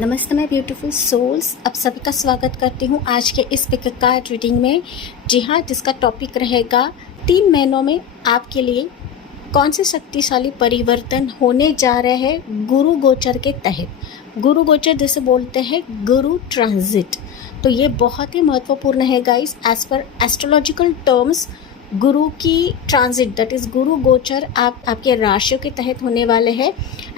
नमस्ते मैं beautiful souls, आप सभी का स्वागत करती हूँ आज के इस पिक कार्ड रीडिंग में। जी हाँ, जिसका टॉपिक रहेगा 3 महीनों में आपके लिए कौन से शक्तिशाली परिवर्तन होने जा रहे हैं गुरु गोचर के तहत। गुरु गोचर जिसे बोलते हैं गुरु ट्रांजिट, तो ये बहुत ही महत्वपूर्ण है गाइस। एज पर एस्ट्रोलॉजिकल टर्म्स गुरु की ट्रांजिट दैट इज़ गुरु गोचर आपके राशियों के तहत होने वाले हैं।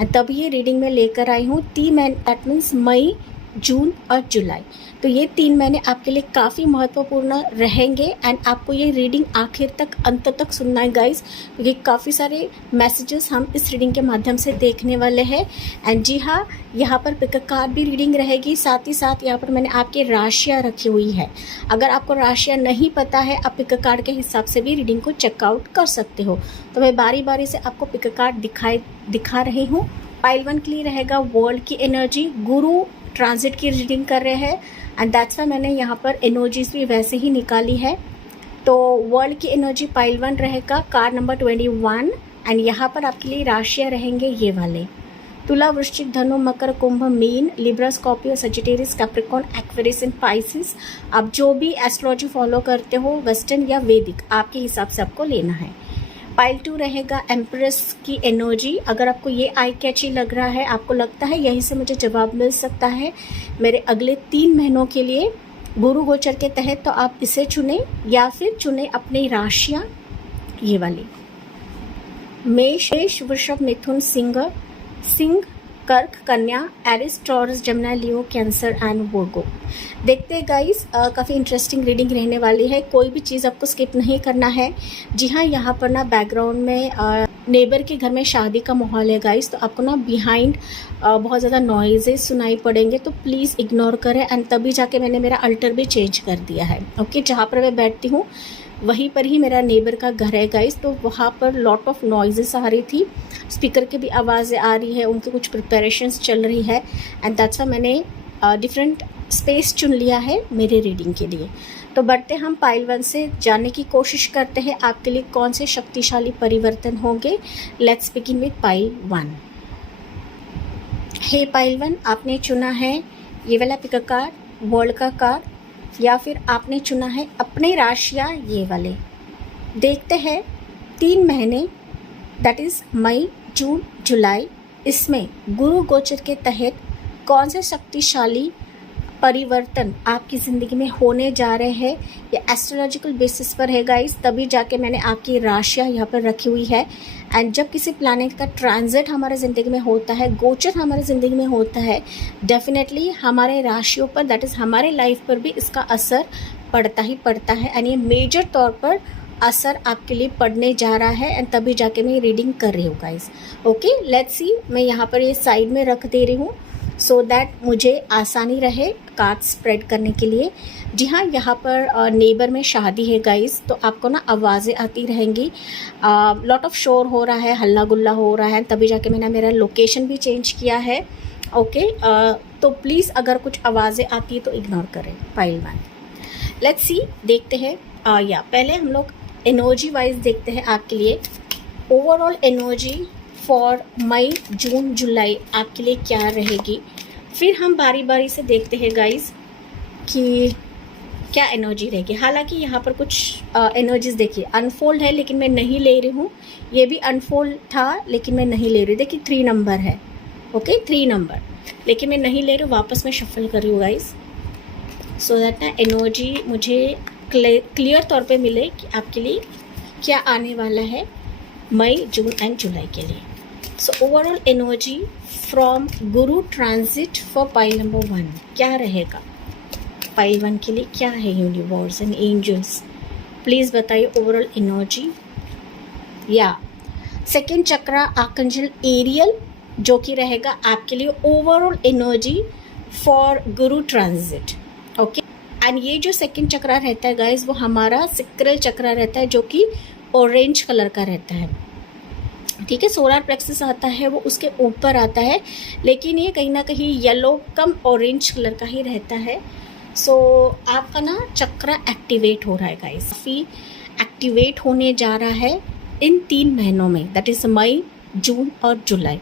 तब ये रीडिंग में लेकर आई हूँ 3 महीने, दैट मीन्स मई, जून और जुलाई। तो ये 3 महीने आपके लिए काफ़ी महत्वपूर्ण रहेंगे एंड आपको ये रीडिंग आखिर तक, अंत तक सुनना है गाइस, क्योंकि काफ़ी सारे मैसेजेस हम इस रीडिंग के माध्यम से देखने वाले हैं। एंड जी हाँ, यहाँ पर पिक कार्ड भी रीडिंग रहेगी, साथ ही साथ यहाँ पर मैंने आपकी राशियाँ रखी हुई है। अगर आपको राशियाँ नहीं पता है, आप पिक कार्ड के हिसाब से भी रीडिंग को चेकआउट कर सकते हो। तो मैं बारी बारी से आपको पिक कार्ड दिखा रही हूँ। पाइल 1 के लिए रहेगा वर्ल्ड की एनर्जी, गुरु ट्रांजिट की रीडिंग कर रहे हैं एंड दैट्स वाई मैंने यहाँ पर एनर्जीज भी वैसे ही निकाली है। तो वर्ल्ड की एनर्जी पाइल 1 रहेगा, कार्ड नंबर 21 एंड यहाँ पर आपके लिए राशियाँ रहेंगे ये वाले: तुला, वृश्चिक, धनु, मकर, कुंभ, मीन, Libra, Scorpio, Sagittarius, Capricorn, Aquarius and Pisces. आप जो भी एस्ट्रोलॉजी फॉलो करते हो, वेस्टर्न या वैदिक, आपके हिसाब से आपको लेना है। पाइल 2 रहेगा एम्प्रेस की एनर्जी। अगर आपको ये आई कैची लग रहा है, आपको लगता है यहीं से मुझे जवाब मिल सकता है मेरे अगले 3 महीनों के लिए गुरु गोचर के तहत, तो आप इसे चुने या फिर चुने अपनी राशियाँ ये वाली: मेष, वृषभ, मिथुन, Singh, Kark, Kanya, Aries, Taurus, Gemini, Leo, Cancer and Virgo. देखते हैं गाइस, काफ़ी इंटरेस्टिंग रीडिंग रहने वाली है। कोई भी चीज़ आपको स्किप नहीं करना है। जी हाँ, यहाँ पर ना बैकग्राउंड में नेबर के घर में शादी का माहौल है गाइस, तो आपको ना बिहाइंड बहुत ज़्यादा नॉइजेस सुनाई पड़ेंगे, तो प्लीज़ इग्नोर करें। एंड तभी जाके मैंने मेरा अल्टर भी चेंज कर दिया है। ओके, जहाँ पर मैं बैठती हूँ वहीं पर ही मेरा नेबर का घर है गाइस, तो वहाँ पर लॉट ऑफ नॉइजेस आ रही थी, स्पीकर की भी आवाज़ें आ रही है, उनकी कुछ प्रिपरेशंस चल रही है एंड दैट्स व्हाई मैंने डिफरेंट स्पेस चुन लिया है मेरे रीडिंग के लिए। तो बढ़ते हम पाइल 1 से जानने की कोशिश करते हैं आपके लिए कौन से शक्तिशाली परिवर्तन होंगे। Let's begin with pile 1। Hey pile 1, आपने चुना है ये वाला पिक कार्ड, वर्ल्ड का कार्ड, या फिर आपने चुना है अपने राशियाँ ये वाले। देखते हैं 3 महीने दैट इज़ मई, जून, जुलाई, इसमें गुरु गोचर के तहत कौन से शक्तिशाली परिवर्तन आपकी ज़िंदगी में होने जा रहे हैं। ये एस्ट्रोलॉजिकल बेसिस पर है गाइस, तभी जाके मैंने आपकी राशियाँ यहाँ पर रखी हुई है। एंड जब किसी प्लैनेट का ट्रांजिट हमारे ज़िंदगी में होता है, गोचर हमारे ज़िंदगी में होता है, डेफिनेटली हमारे राशियों पर, दैट इज़ हमारे लाइफ पर भी इसका असर पड़ता ही पड़ता है। एंड ये मेजर तौर पर असर आपके लिए पड़ने जा रहा है एंड तभी जाके मैं रीडिंग कर रही हूँ गाइस। ओके, लेट्स सी, मैं यहाँ पर ये साइड में रख दे रही हूँ सो दैट मुझे आसानी रहे कार्ड स्प्रेड करने के लिए। जी हाँ, यहाँ पर नेबर में शादी है गाइस, तो आपको ना आवाज़ें आती रहेंगी, लॉट ऑफ शोर हो रहा है, हल्ला गुल्ला हो रहा है, तभी जाके मैंने मेरा लोकेशन भी चेंज किया है। ओके, तो प्लीज़ अगर कुछ आवाज़ें आती है तो इग्नोर करें। पाइल 1, लेट्स सी, देखते हैं। या पहले हम लोग एनर्जी वाइज देखते हैं आपके लिए ओवरऑल एनर्जी फॉर मई, जून, जुलाई आपके लिए क्या रहेगी। फिर हम बारी बारी से देखते हैं गाइस कि क्या एनर्जी रहेगी। हालांकि यहाँ पर कुछ एनर्जीज देखिए अनफोल्ड है, लेकिन मैं नहीं ले रही हूँ। ये भी अनफोल्ड था लेकिन मैं नहीं ले रही। देखिए 3 नंबर है, ओके 3 नंबर, लेकिन मैं नहीं ले रही हूँ। वापस मैं शफल कर रही हूँ गाइस, सो दैट ना एनर्जी मुझे क्लियर तौर पे मिले कि आपके लिए क्या आने वाला है मई, जून एंड जुलाई के लिए। So overall energy from Guru transit for pile number 1 क्या रहेगा। पाइल 1 के लिए क्या है यूनिवर्स एंड एंजल्स, प्लीज़ बताइए ओवरऑल एनर्जी। या सेकेंड चक्रा आर्कएंजल एरियल जो कि रहेगा आपके लिए overall energy for Guru transit. Okay, and ये जो सेकेंड चक्रा रहता है गाइज, वो हमारा सिक्रल चक्रा रहता है जो कि ऑरेंज कलर का रहता है। ठीक है, सोलर प्लेक्सस आता है वो उसके ऊपर आता है, लेकिन ये कहीं ना कहीं येलो कम ऑरेंज कलर का ही रहता है। सो आपका ना चक्रा एक्टिवेट हो रहा है गाइस, काफ़ी एक्टिवेट होने जा रहा है इन 3 महीनों में, दैट इज़ मई, जून और July.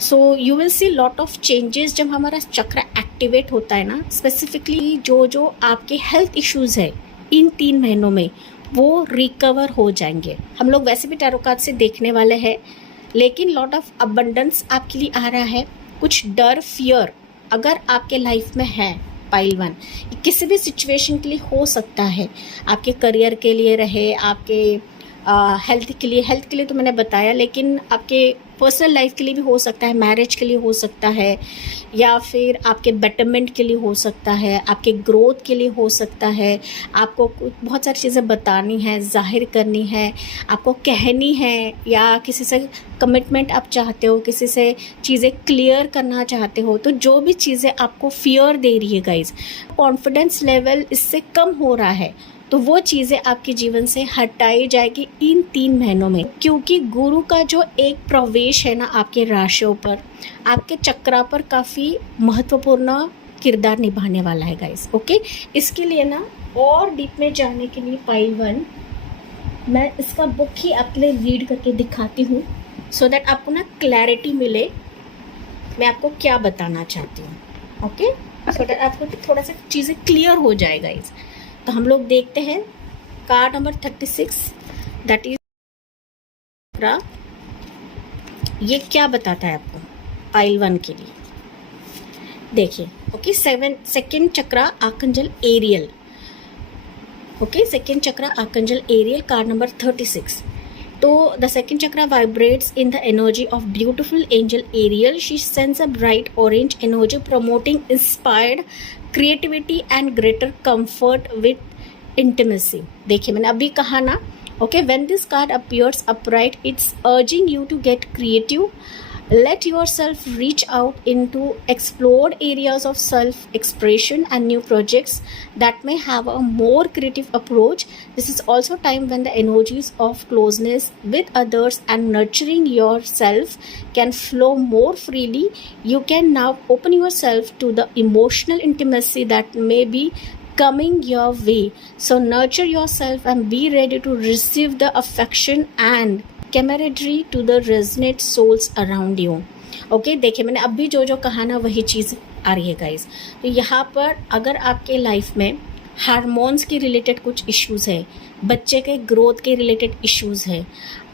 So you will see lot of changes जब हमारा चक्र एक्टिवेट होता है ना, स्पेसिफिकली जो आपके हेल्थ इश्यूज है इन 3 महीनों में वो रिकवर हो जाएंगे। हम लोग वैसे भी टैरो कार्ड से देखने वाले हैं, लेकिन लॉट ऑफ अबंडेंस आपके लिए आ रहा है। कुछ डर, फियर अगर आपके लाइफ में है पाइल 1, किसी भी सिचुएशन के लिए हो सकता है, आपके करियर के लिए रहे, आपके हेल्थ के लिए तो मैंने बताया, लेकिन आपके पर्सनल लाइफ के लिए भी हो सकता है, मैरिज के लिए हो सकता है, या फिर आपके बेटरमेंट के लिए हो सकता है, आपके ग्रोथ के लिए हो सकता है। आपको बहुत सारी चीज़ें बतानी है, जाहिर करनी है, आपको कहनी है, या किसी से कमिटमेंट आप चाहते हो, किसी से चीज़ें क्लियर करना चाहते हो, तो जो भी चीज़ें आपको फियर दे रही है गाइज, कॉन्फिडेंस लेवल इससे कम हो रहा है, तो वो चीज़ें आपके जीवन से हटाई जाएगी इन 3 महीनों में। क्योंकि गुरु का जो एक प्रवेश है ना आपके राशियों पर, आपके चक्रा पर काफ़ी महत्वपूर्ण किरदार निभाने वाला है गाइस। ओके, इसके लिए ना और डीप में जाने के लिए पाइल 1 मैं इसका बुक ही आपके लिए रीड करके दिखाती हूँ, सो दैट आपको ना क्लैरिटी मिले मैं आपको क्या बताना चाहती हूँ। ओके, सो दैट आपको थोड़ा सा चीज़ें क्लियर हो जाए गाइस। तो हम लोग देखते हैं कार्ड नंबर 36, दैट इज ये क्या बताता है आपको पाइल 1 के लिए। देखिए, okay, second chakra archangel Ariel. Okay, second chakra archangel Ariel, card number 36। तो the second chakra vibrates in the energy of beautiful angel Ariel. She sense a bright orange energy promoting inspired creativity and greater comfort with intimacy. देखिए, मैंने अभी कहा ना, okay, when this card appears upright, it's urging you to get creative, let yourself reach out into explored areas of self expression and new projects that may have a more creative approach. This is also time when the energies of closeness with others and nurturing yourself can flow more freely. You can now open yourself to the emotional intimacy that may be coming your way. So nurture yourself and be ready to receive the affection and camaraderie to the resonate souls around you. Okay, देखिए, मैंने अभी जो कहा ना वही चीज़ आ रही है guys. तो यहाँ पर अगर आपके लाइफ में हार्मोन्स के रिलेटेड कुछ इश्यूज़ है, बच्चे के ग्रोथ के रिलेटेड इश्यूज़ है,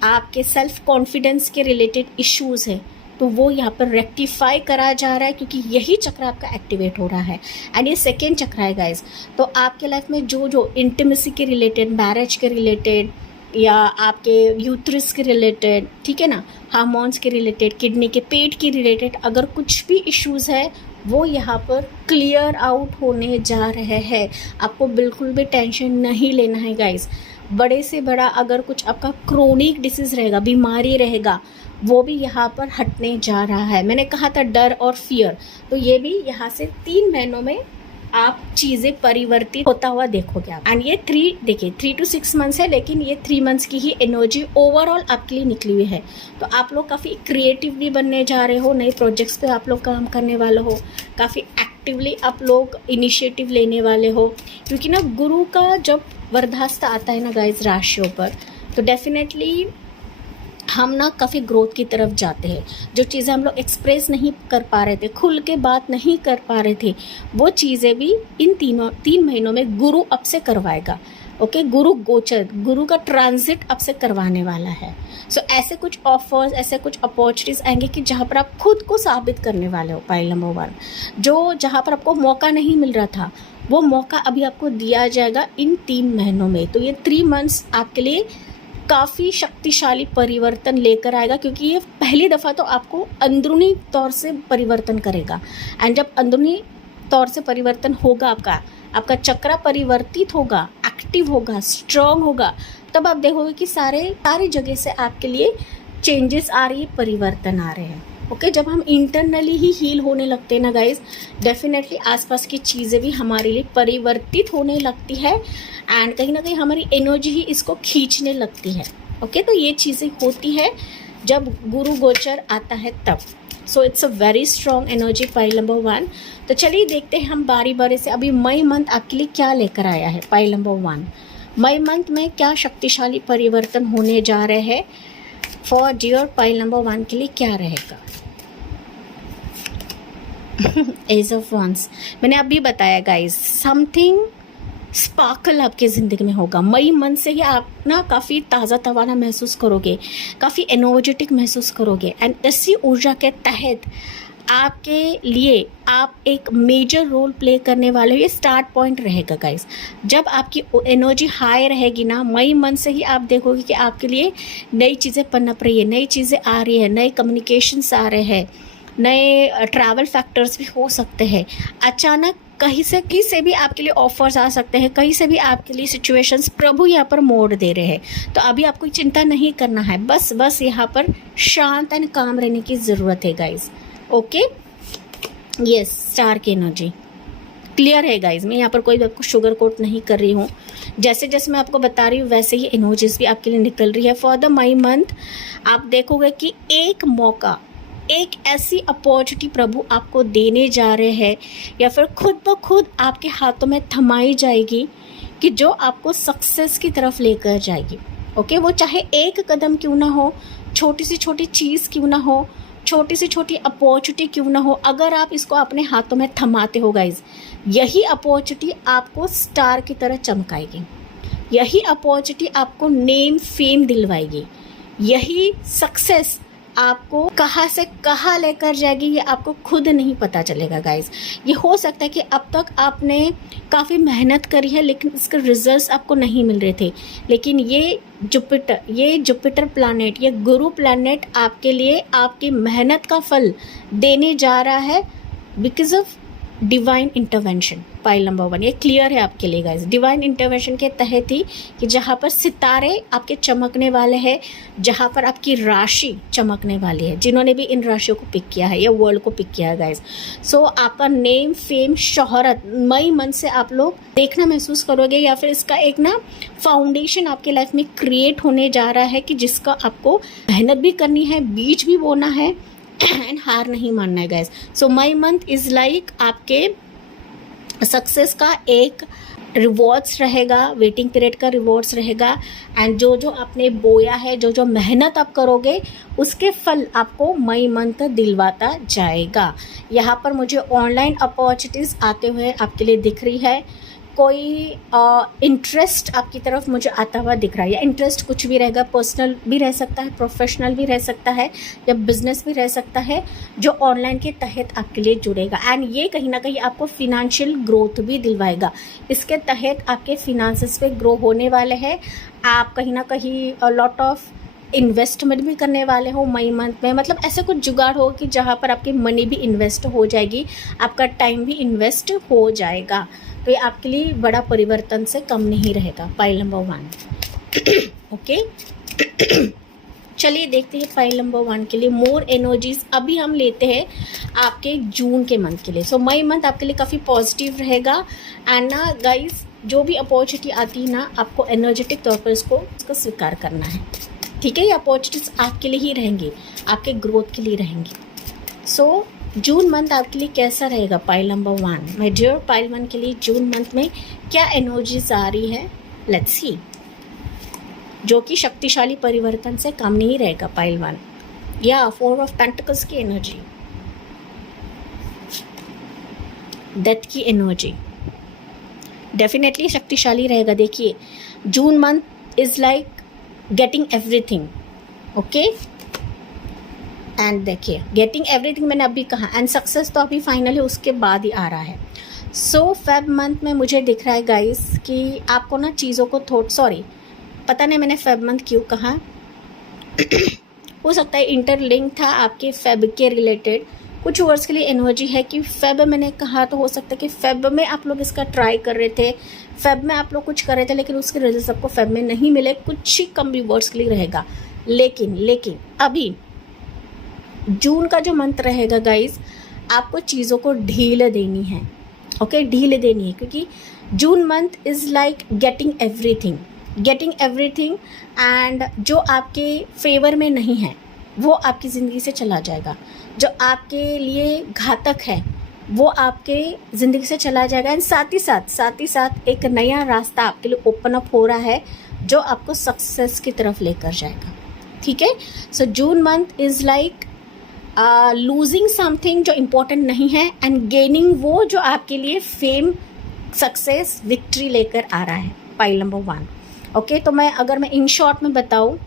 आपके सेल्फ कॉन्फिडेंस के रिलेटेड इश्यूज़ है, तो वो यहाँ पर रेक्टिफाई करा जा रहा है, क्योंकि यही चक्र आपका एक्टिवेट हो रहा है एंड ये सेकेंड चक्र है गाइज। तो आपके लाइफ में जो इंटीमेसी के रिलेटेड, मैरिज के रिलेटेड, या आपके यूट्रस के रिलेटेड, ठीक है ना, हार्मोन्स के रिलेटेड, किडनी के पेट के रिलेटेड अगर कुछ भी इश्यूज़ है, वो यहाँ पर क्लियर आउट होने जा रहे हैं। आपको बिल्कुल भी टेंशन नहीं लेना है गाइस। बड़े से बड़ा अगर कुछ आपका क्रोनिक डिसीज़ रहेगा, बीमारी रहेगा, वो भी यहाँ पर हटने जा रहा है। मैंने कहा था डर और फियर, तो ये भी यहाँ से 3 महीनों में आप चीज़ें परिवर्तित होता हुआ देखोगे आप। एंड ये 3 to 6 मंथ्स है, लेकिन ये 3 मंथ्स की ही एनर्जी ओवरऑल आपके लिए निकली हुई है। तो आप लोग काफ़ी क्रिएटिव भी बनने जा रहे हो, नए प्रोजेक्ट्स पे आप लोग काम करने वाले हो, काफ़ी एक्टिवली आप लोग इनिशिएटिव लेने वाले हो, क्योंकि ना गुरु का जब वर्धास्थ आता है ना गाइस राशियों पर, तो डेफिनेटली हम ना काफ़ी ग्रोथ की तरफ जाते हैं। जो चीज़ें हम लोग एक्सप्रेस नहीं कर पा रहे थे, खुल के बात नहीं कर पा रहे थे, वो चीज़ें भी इन 3 महीनों में गुरु अब से करवाएगा। ओके, गुरु गोचर, गुरु का ट्रांजिट अब से करवाने वाला है। सो ऐसे कुछ ऑफर्स, ऐसे कुछ अपॉर्चुनिटीज़ आएंगे कि जहाँ पर आप खुद को साबित करने वाले हो। पाइल नंबर 1, जहाँ पर आपको मौका नहीं मिल रहा था, वो मौका अभी आपको दिया जाएगा इन 3 महीनों में। तो ये 3 मंथ्स आपके लिए काफ़ी शक्तिशाली परिवर्तन लेकर आएगा, क्योंकि ये पहली दफ़ा तो आपको अंदरूनी तौर से परिवर्तन करेगा। एंड जब अंदरूनी तौर से परिवर्तन होगा, आपका चक्र परिवर्तित होगा, एक्टिव होगा, स्ट्रॉन्ग होगा, तब आप देखोगे कि सारी जगह से आपके लिए चेंजेस आ रही है, परिवर्तन आ रहे हैं। ओके, जब हम इंटरनली ही हील होने लगते हैं ना गाइज, डेफिनेटली आसपास की चीज़ें भी हमारे लिए परिवर्तित होने लगती है एंड कहीं ना कहीं हमारी एनर्जी ही इसको खींचने लगती है। ओके, तो ये चीज़ें होती है जब गुरु गोचर आता है तब। So it's a very strong energy pile number 1। तो चलिए देखते हैं हम बारी बारी से अभी मई मंथ आपके लिए क्या लेकर आया है। पाइल नंबर 1, मई मंथ में क्या शक्तिशाली परिवर्तन होने जा रहे हैं फॉर डियर पाइल नंबर 1 के लिए क्या रहेगा। एज ऑफ वंस, मैंने अभी बताया गाइस, समथिंग स्पार्कल आपके ज़िंदगी में होगा। मई मंथ से ही आप ना काफ़ी ताज़ा तवाना महसूस करोगे, काफ़ी एनर्जेटिक महसूस करोगे। एंड इसी ऊर्जा के तहत आपके लिए आप एक मेजर रोल प्ले करने वाले हो। ये स्टार्ट पॉइंट रहेगा गाइस। जब आपकी एनर्जी हाई रहेगी ना, मई मंथ से ही आप देखोगे कि आपके लिए नई चीज़ें पनप रही है, नई चीज़ें आ रही है, नए कम्युनिकेशंस आ रहे हैं, नए ट्रैवल फैक्टर्स भी हो सकते हैं। अचानक कहीं से भी आपके लिए ऑफर्स आ सकते हैं, कहीं से भी आपके लिए सिचुएशंस प्रभु यहाँ पर मोड़ दे रहे हैं। तो अभी आपको चिंता नहीं करना है, बस यहाँ पर शांत एंड काम रहने की ज़रूरत है गाइस। ओके, यस, स्टार की एनर्जी क्लियर है गाइज। मैं यहाँ पर कोई आपको शुगर कोट नहीं कर रही हूँ, जैसे जैसे मैं आपको बता रही हूँ वैसे ही एनर्जीज भी आपके लिए निकल रही है। फॉर द मई मंथ आप देखोगे कि एक मौका, एक ऐसी अपॉर्चुनिटी प्रभु आपको देने जा रहे हैं, या फिर खुद ब खुद आपके हाथों में थमाई जाएगी कि जो आपको सक्सेस की तरफ लेकर जाएगी। ओके, वो चाहे एक कदम क्यों ना हो, छोटी सी छोटी चीज़ क्यों ना हो, छोटी सी छोटी अपॉर्चुनिटी क्यों ना हो, अगर आप इसको अपने हाथों में थमाते हो गाइज, यही अपॉर्चुनिटी आपको स्टार की तरह चमकाएगी। यही अपॉर्चुनिटी आपको नेम फेम दिलवाएगी। यही सक्सेस आपको कहाँ से कहाँ लेकर जाएगी ये आपको खुद नहीं पता चलेगा गाइज। ये हो सकता है कि अब तक आपने काफ़ी मेहनत करी है लेकिन इसके रिजल्ट्स आपको नहीं मिल रहे थे, लेकिन ये जुपिटर प्लैनेट, ये गुरु प्लैनेट आपके लिए आपकी मेहनत का फल देने जा रहा है because of divine intervention. Pile number 1 ये क्लियर है आपके लिए गाइज। डिवाइन इंटरवेंशन के तहत ही कि जहाँ पर सितारे आपके चमकने वाले हैं, जहाँ पर आपकी राशि चमकने वाली है, जिन्होंने भी इन राशियों को पिक किया है या वर्ल्ड को पिक किया है गाइज। सो आपका नेम फेम शोहरत मई मंथ से आप लोग देखना महसूस करोगे, या फिर इसका एक ना फाउंडेशन आपके लाइफ में क्रिएट होने जा रहा है कि जिसका आपको मेहनत भी करनी है, बीज भी बोना है एंड हार नहीं मानना है guys. So May month is like आपके सक्सेस का एक रिवॉर्ड्स रहेगा, वेटिंग पीरियड का रिवॉर्ड्स रहेगा। एंड जो जो आपने बोया है, जो जो मेहनत आप करोगे, उसके फल आपको मई मंथ दिलवाता जाएगा। यहाँ पर मुझे ऑनलाइन अपॉर्चुनिटीज़ आते हुए आपके लिए दिख रही है। कोई इंटरेस्ट आपकी तरफ मुझे आता हुआ दिख रहा है, या इंटरेस्ट कुछ भी रहेगा, पर्सनल भी रह सकता है, प्रोफेशनल भी रह सकता है, या बिजनेस भी रह सकता है, जो ऑनलाइन के तहत आपके लिए जुड़ेगा। एंड ये कहीं ना कहीं आपको फिनेंशियल ग्रोथ भी दिलवाएगा। इसके तहत आपके फिनेंसेस पे ग्रो होने वाले हैं। आप कहीं ना कहीं लॉट ऑफ इन्वेस्टमेंट भी करने वाले हो मई मंथ में, मतलब ऐसे कुछ जुगाड़ हो कि जहाँ पर आपकी मनी भी इन्वेस्ट हो जाएगी, आपका टाइम भी इन्वेस्ट हो जाएगा। तो ये आपके लिए बड़ा परिवर्तन से कम नहीं रहेगा। File number 1 okay. चलिए देखते हैं फाइल नंबर 1 के लिए मोर एनर्जीज अभी हम लेते हैं आपके जून के मंथ के लिए। सो मई मंथ आपके लिए काफ़ी पॉजिटिव रहेगा। एंड ना गाइस, जो भी अपॉर्चुनिटी आती है ना, आपको एनर्जेटिक तौर पर इसको स्वीकार करना है, ठीक है। ये अपॉर्चुनिटीज आपके लिए ही रहेंगी, आपके ग्रोथ के लिए रहेंगी। सो जून मंथ आपके लिए कैसा रहेगा? पाइल नंबर 1 मेजर पाइल 1 के लिए जून मंथ में क्या एनर्जीज आ रही है, लेट्स सी, जो कि शक्तिशाली परिवर्तन से कम नहीं रहेगा। पाइल 1 या 4 ऑफ पेंटिकल्स की एनर्जी, डेथ की एनर्जी डेफिनेटली शक्तिशाली रहेगा। देखिए, June month is like getting everything, okay. And देखिए, गेटिंग एवरीथिंग मैंने अभी कहा, एंड सक्सेस तो अभी फाइनली उसके बाद ही आ रहा है। सो फेब मंथ में मुझे दिख रहा है गाइस कि आपको ना चीज़ों को पता नहीं मैंने फेब मंथ क्यों कहा हो सकता है इंटरलिंक था आपके फेब के रिलेटेड। कुछ वर्ड्स के लिए एनर्जी है कि फेब मैंने कहा, तो हो सकता है कि फेब में आप लोग इसका ट्राई कर रहे थे, फेब में आप लोग कुछ कर रहे थे, लेकिन उसके रिजल्ट आपको फेब में नहीं मिले। कुछ ही कम भी वर्ड्स के लिए रहेगा, लेकिन अभी जून का जो मंथ रहेगा गाइस, आपको चीज़ों को ढील देनी है, ओके, ढील देनी है, क्योंकि जून month is like getting everything and जो आपके फेवर में नहीं है वो आपकी ज़िंदगी से चला जाएगा। जो आपके लिए घातक है वो आपके ज़िंदगी से चला जाएगा। एंड साथ ही साथ एक नया रास्ता आपके लिए ओपन अप हो रहा है जो आपको सक्सेस की तरफ लेकर जाएगा, ठीक है। So June month is like losing something जो इम्पोर्टेंट नहीं है एंड गेनिंग वो जो आपके लिए फेम, सक्सेस, विक्ट्री लेकर आ रहा है। Pile number 1। ओके, तो अगर मैं इन शॉर्ट में बताऊँ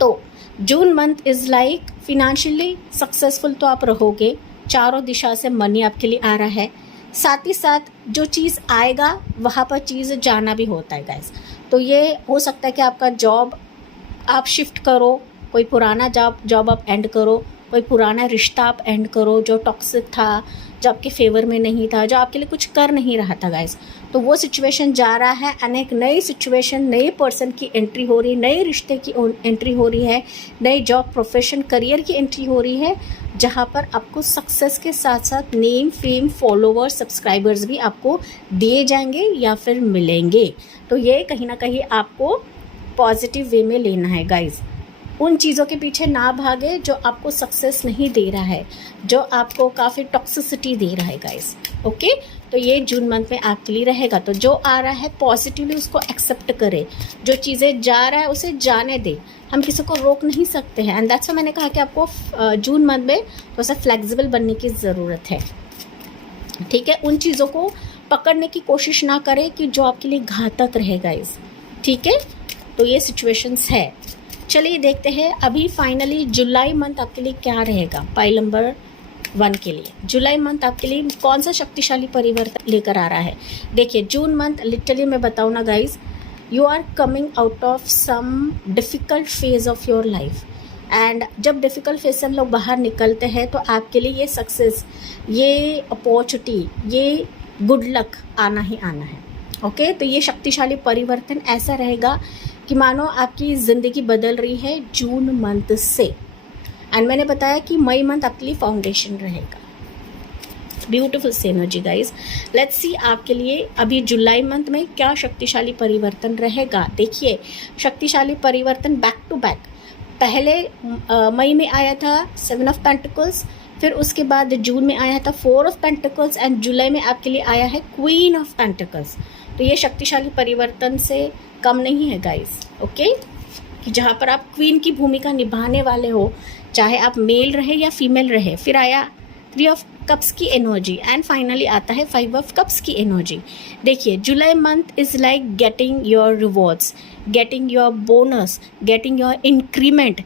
तो जून month is like financially successful तो आप रहोगे, चारों दिशा से मनी आपके लिए आ रहा है, साथ ही साथ जो चीज़ आएगा वहाँ पर चीज़ जाना भी होता है गाइस। तो ये हो सकता है कि आपका जॉब आप शिफ्ट करो, कोई पुराना जॉब आप एंड करो, कोई पुराना रिश्ता आप एंड करो जो टॉक्सिक था, जो आपके फेवर में नहीं था, जो आपके लिए कुछ कर नहीं रहा था गाइस, तो वो सिचुएशन जा रहा है एंड एक नई सिचुएशन, नए पर्सन की एंट्री हो रही है, नए रिश्ते की एंट्री हो रही है, नई जॉब, प्रोफेशन, करियर की एंट्री हो रही है, जहाँ पर आपको सक्सेस के साथ साथ नेम, फेम, फॉलोवर्स, सब्सक्राइबर्स भी आपको दिए जाएंगे या फिर मिलेंगे। तो ये कहीं ना कहीं आपको पॉजिटिव वे में लेना है गाइस। उन चीज़ों के पीछे ना भागे जो आपको सक्सेस नहीं दे रहा है, जो आपको काफ़ी टॉक्सिसिटी दे रहा है गाइस। ओके, तो ये जून मंथ में आपके लिए रहेगा। तो जो आ रहा है पॉजिटिवली उसको एक्सेप्ट करें, जो चीज़ें जा रहा है उसे जाने दें, हम किसी को रोक नहीं सकते हैं। एंड दैट्स व्हाई मैंने कहा कि आपको जून मंथ में थोड़ा सा फ्लेक्सिबल बनने की ज़रूरत है। ठीक है, उन चीज़ों को पकड़ने की कोशिश ना करें कि जो आपके लिए घातक रहे गाइस। ठीक है, तो ये सिचुएशंस है। चलिए देखते हैं अभी फाइनली जुलाई मंथ आपके लिए क्या रहेगा। पाइल नंबर 1 के लिए जुलाई मंथ आपके लिए कौन सा शक्तिशाली परिवर्तन लेकर आ रहा है। देखिए, जून मंथ लिटरली मैं बताऊँ ना guys, you are coming out of some difficult phase of your life and जब डिफ़िकल्ट फेज से हम लोग बाहर निकलते हैं तो आपके लिए ये सक्सेस, ये अपॉर्चुनिटी, ये गुड लक आना ही आना है। ओके, तो ये शक्तिशाली परिवर्तन ऐसा रहेगा कि मानो आपकी ज़िंदगी बदल रही है जून मंथ से। एंड मैंने बताया कि मई मंथ आपके लिए फाउंडेशन रहेगा। Beautiful see energy guys. Let's see आपके लिए अभी जुलाई मंथ में क्या शक्तिशाली परिवर्तन रहेगा। देखिए, शक्तिशाली परिवर्तन बैक टू बैक। पहले मई में आया था 7 ऑफ पेंटिकल्स, फिर उसके बाद जून में आया था 4 ऑफ पेंटिकल्स एंड जुलाई में आपके लिए आया है क्वीन ऑफ पेंटिकल्स। तो ये शक्तिशाली परिवर्तन से कम नहीं है गाइस। ओके, कि जहाँ पर आप क्वीन की भूमिका निभाने वाले हो, चाहे आप मेल रहे या फीमेल रहे। फिर आया 3 ऑफ कप्स की एनर्जी एंड फाइनली आता है 5 ऑफ कप्स की एनर्जी। देखिए, July month is like getting your rewards, getting your bonus, getting your increment,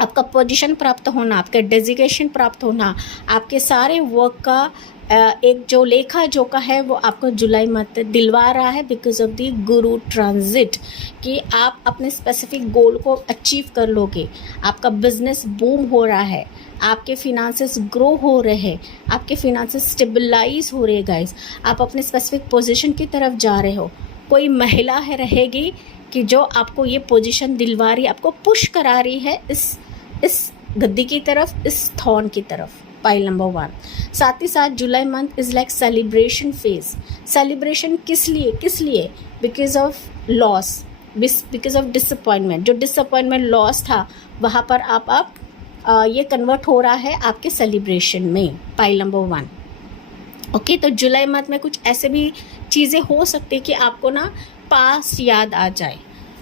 आपका पोजीशन प्राप्त होना, आपका डेजिग्नेशन प्राप्त होना, आपके सारे वर्क का एक जो लेखा जोखा है वो आपको जुलाई मंथ दिलवा रहा है because of the Guru transit, कि आप अपने स्पेसिफिक गोल को अचीव कर लोगे। आपका बिजनेस बूम हो रहा है, आपके फिनांसेस ग्रो हो रहे हैं, आपके फिनांसेस स्टेबलाइज हो रहे हैं गाइस, आप अपने स्पेसिफिक पोजीशन की तरफ जा रहे हो। कोई महिला है रहेगी कि जो आपको ये पोजीशन दिलवा रही है, आपको पुश करा रही है इस गद्दी की तरफ, इस थॉर्न की तरफ। Pile number 1। साथ ही साथ July month is like celebration phase. Celebration किस लिए? Because of loss, because of disappointment. जो डिसअपॉइंटमेंट लॉस था वहाँ पर आप ये कन्वर्ट हो रहा है आपके सेलिब्रेशन में। Pile number 1। ओके, तो जुलाई मंथ में कुछ ऐसे भी चीज़ें हो सकती कि आपको ना पास्ट याद आ जाए।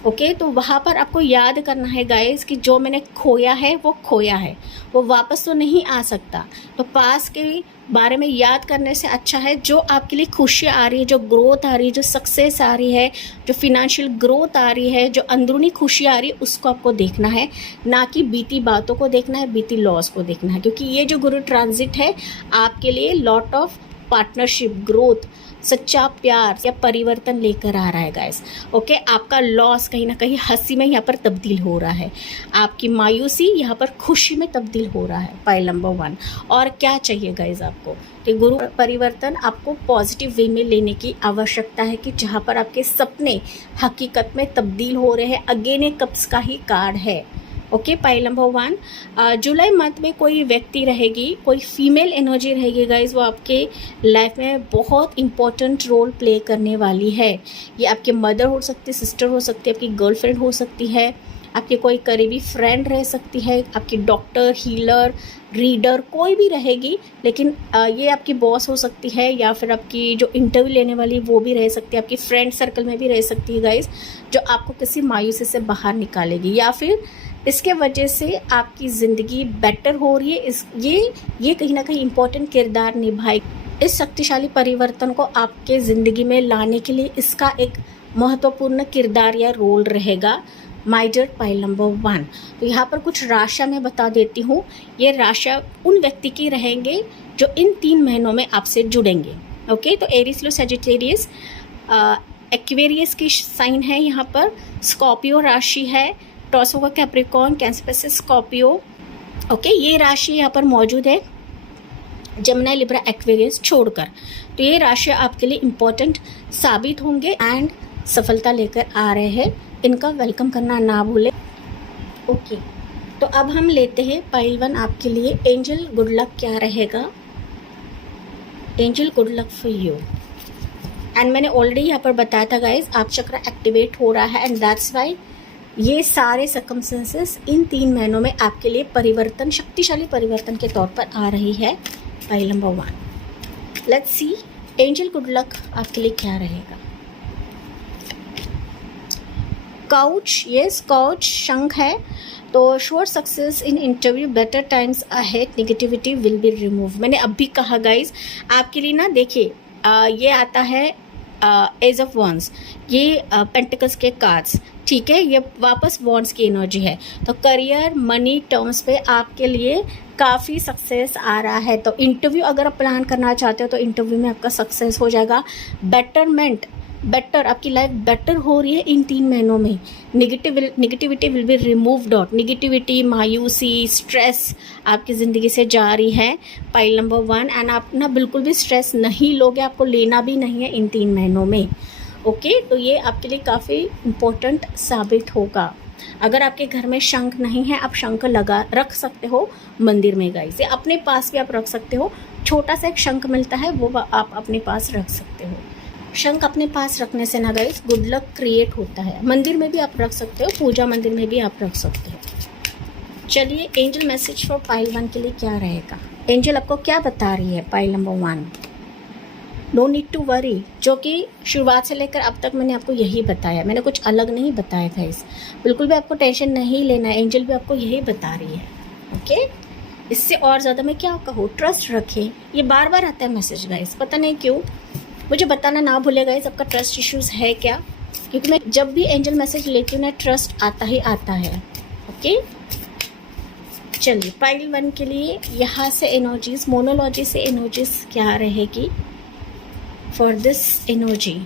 ओके, तो वहाँ पर आपको याद करना है गाइस कि जो मैंने खोया है वो खोया है, वो वापस तो नहीं आ सकता। तो पास्ट के बारे में याद करने से अच्छा है जो आपके लिए खुशियाँ आ रही है, जो ग्रोथ आ रही है, जो सक्सेस आ रही है, जो फिनेंशियल ग्रोथ आ रही है, जो अंदरूनी खुशी आ रही है, उसको आपको देखना है, ना कि बीती बातों को देखना है, बीती लॉस को देखना है। क्योंकि ये जो गुरु ट्रांजिट है आपके लिए लॉट ऑफ पार्टनरशिप, ग्रोथ, सच्चा प्यार या परिवर्तन लेकर आ रहा है गाइस। ओके, आपका लॉस कहीं ना कहीं हंसी में यहाँ पर तब्दील हो रहा है, आपकी मायूसी यहाँ पर खुशी में तब्दील हो रहा है। Pile number 1। और क्या चाहिए गाइस आपको कि गुरु परिवर्तन आपको पॉजिटिव वे में लेने की आवश्यकता है कि जहाँ पर आपके सपने हकीकत में तब्दील हो रहे हैं। अगेन एक कप्स का ही कार्ड है। Okay, pile number 1। जुलाई मंथ में कोई व्यक्ति रहेगी, कोई फीमेल एनर्जी रहेगी गाइज, वो आपके लाइफ में बहुत इंपॉर्टेंट रोल प्ले करने वाली है। ये आपके मदर हो सकती है, सिस्टर हो सकती है, आपकी गर्लफ्रेंड हो सकती है, आपकी कोई करीबी फ्रेंड रह सकती है, आपकी डॉक्टर, हीलर, रीडर, कोई भी रहेगी। लेकिन ये आपकी बॉस हो सकती है या फिर आपकी जो इंटरव्यू लेने वाली वो भी रह सकती है, आपकी फ्रेंड सर्कल में भी रह सकती है गाइज, जो आपको किसी मायूसी से बाहर निकालेगी। या फिर इसके वजह से आपकी ज़िंदगी बेटर हो रही है। ये कहीं ना कहीं इम्पोर्टेंट किरदार निभाए। इस शक्तिशाली परिवर्तन को आपके ज़िंदगी में लाने के लिए इसका एक महत्वपूर्ण किरदार या रोल रहेगा। माय डियर पाइल नंबर 1, तो यहाँ पर कुछ राशियाँ मैं बता देती हूँ। ये राशियाँ उन व्यक्ति की रहेंगे जो इन 3 महीनों में आपसे जुड़ेंगे। ओके, तो एरीज, लो, सजिटेरियस, एक्वेरियस की साइन है यहाँ पर, स्कॉर्पियो राशि है, टॉर्सो का कैप्रिकॉर्न, कैंसर से स्कॉर्पियो। ओके, ये राशि यहाँ पर मौजूद है जमुना, लिब्रा, एक्वेरियस छोड़कर। तो ये राशि आपके लिए इम्पोर्टेंट साबित होंगे एंड सफलता लेकर आ रहे हैं। इनका वेलकम करना ना भूलें। ओके, तो अब हम लेते हैं पाइल 1 आपके लिए एंजल गुड लक क्या रहेगा। Angel good luck for you. And मैंने ऑलरेडी यहाँ पर बताया था गाइज, आप चक्र एक्टिवेट हो रहा है एंड दैट्स वाई ये सारे सर्कमस्टेंसेस इन 3 महीनों में आपके लिए परिवर्तन, शक्तिशाली परिवर्तन के तौर पर आ रही है। Pile number 1, let's see angel good luck आपके लिए क्या रहेगा। काउच, यस, काउच शंख है, तो sure success in interview, better times ahead, negativity will be remove. मैंने अभी कहा गाइज आपके लिए ना, देखिए ये आता है एज ऑफ वॉन्ड्स, ये पेंटिकल्स के कार्ड्स, ठीक है, ये वापस वॉन्ड्स की एनर्जी है। तो करियर, मनी टर्म्स पे आपके लिए काफ़ी सक्सेस आ रहा है। तो इंटरव्यू अगर आप प्लान करना चाहते हो तो इंटरव्यू में आपका सक्सेस हो जाएगा। बेटरमेंट, बेटर, आपकी लाइफ बेटर हो रही है इन 3 महीनों में। Negativity will be removed out. Negativity, मायूसी, स्ट्रेस आपकी ज़िंदगी से जा रही है। पाइल नंबर 1, एंड आप ना बिल्कुल भी स्ट्रेस नहीं लोगे, आपको लेना भी नहीं है इन 3 महीनों में। ओके, तो ये आपके लिए काफ़ी इम्पोर्टेंट साबित होगा। अगर आपके घर में शंख नहीं है, आप शंख रख सकते हो मंदिर में गाइस, या अपने पास भी आप रख सकते हो। छोटा सा एक शंख मिलता है, वो आप अपने पास रख सकते हो। शंख अपने पास रखने से ना गाइस गुड लक क्रिएट होता है। मंदिर में भी आप रख सकते हो, पूजा मंदिर में भी आप रख सकते हो। चलिए एंजल मैसेज फॉर पाइल 1 के लिए क्या रहेगा। एंजल आपको क्या बता रही है pile number 1। No need to worry, जो कि शुरुआत से लेकर अब तक मैंने आपको यही बताया, मैंने कुछ अलग नहीं बताया गाइस। बिल्कुल भी आपको टेंशन नहीं लेना है, एंजल भी आपको यही बता रही है। ओके, इससे और ज़्यादा मैं क्या कहूँ, ट्रस्ट रखें। ये बार बार आता है मैसेज गाइस, पता नहीं क्यों। मुझे बताना ना भूले गाइस आपका ट्रस्ट इश्यूज़ है क्या, क्योंकि मैं जब भी एंजल मैसेज लेती हूँ ना, ट्रस्ट आता ही आता है। ओके, चलिए पाइल 1 के लिए यहाँ से एनर्जीज, मोनोलॉजी से एनर्जीज क्या रहेगी for this energy.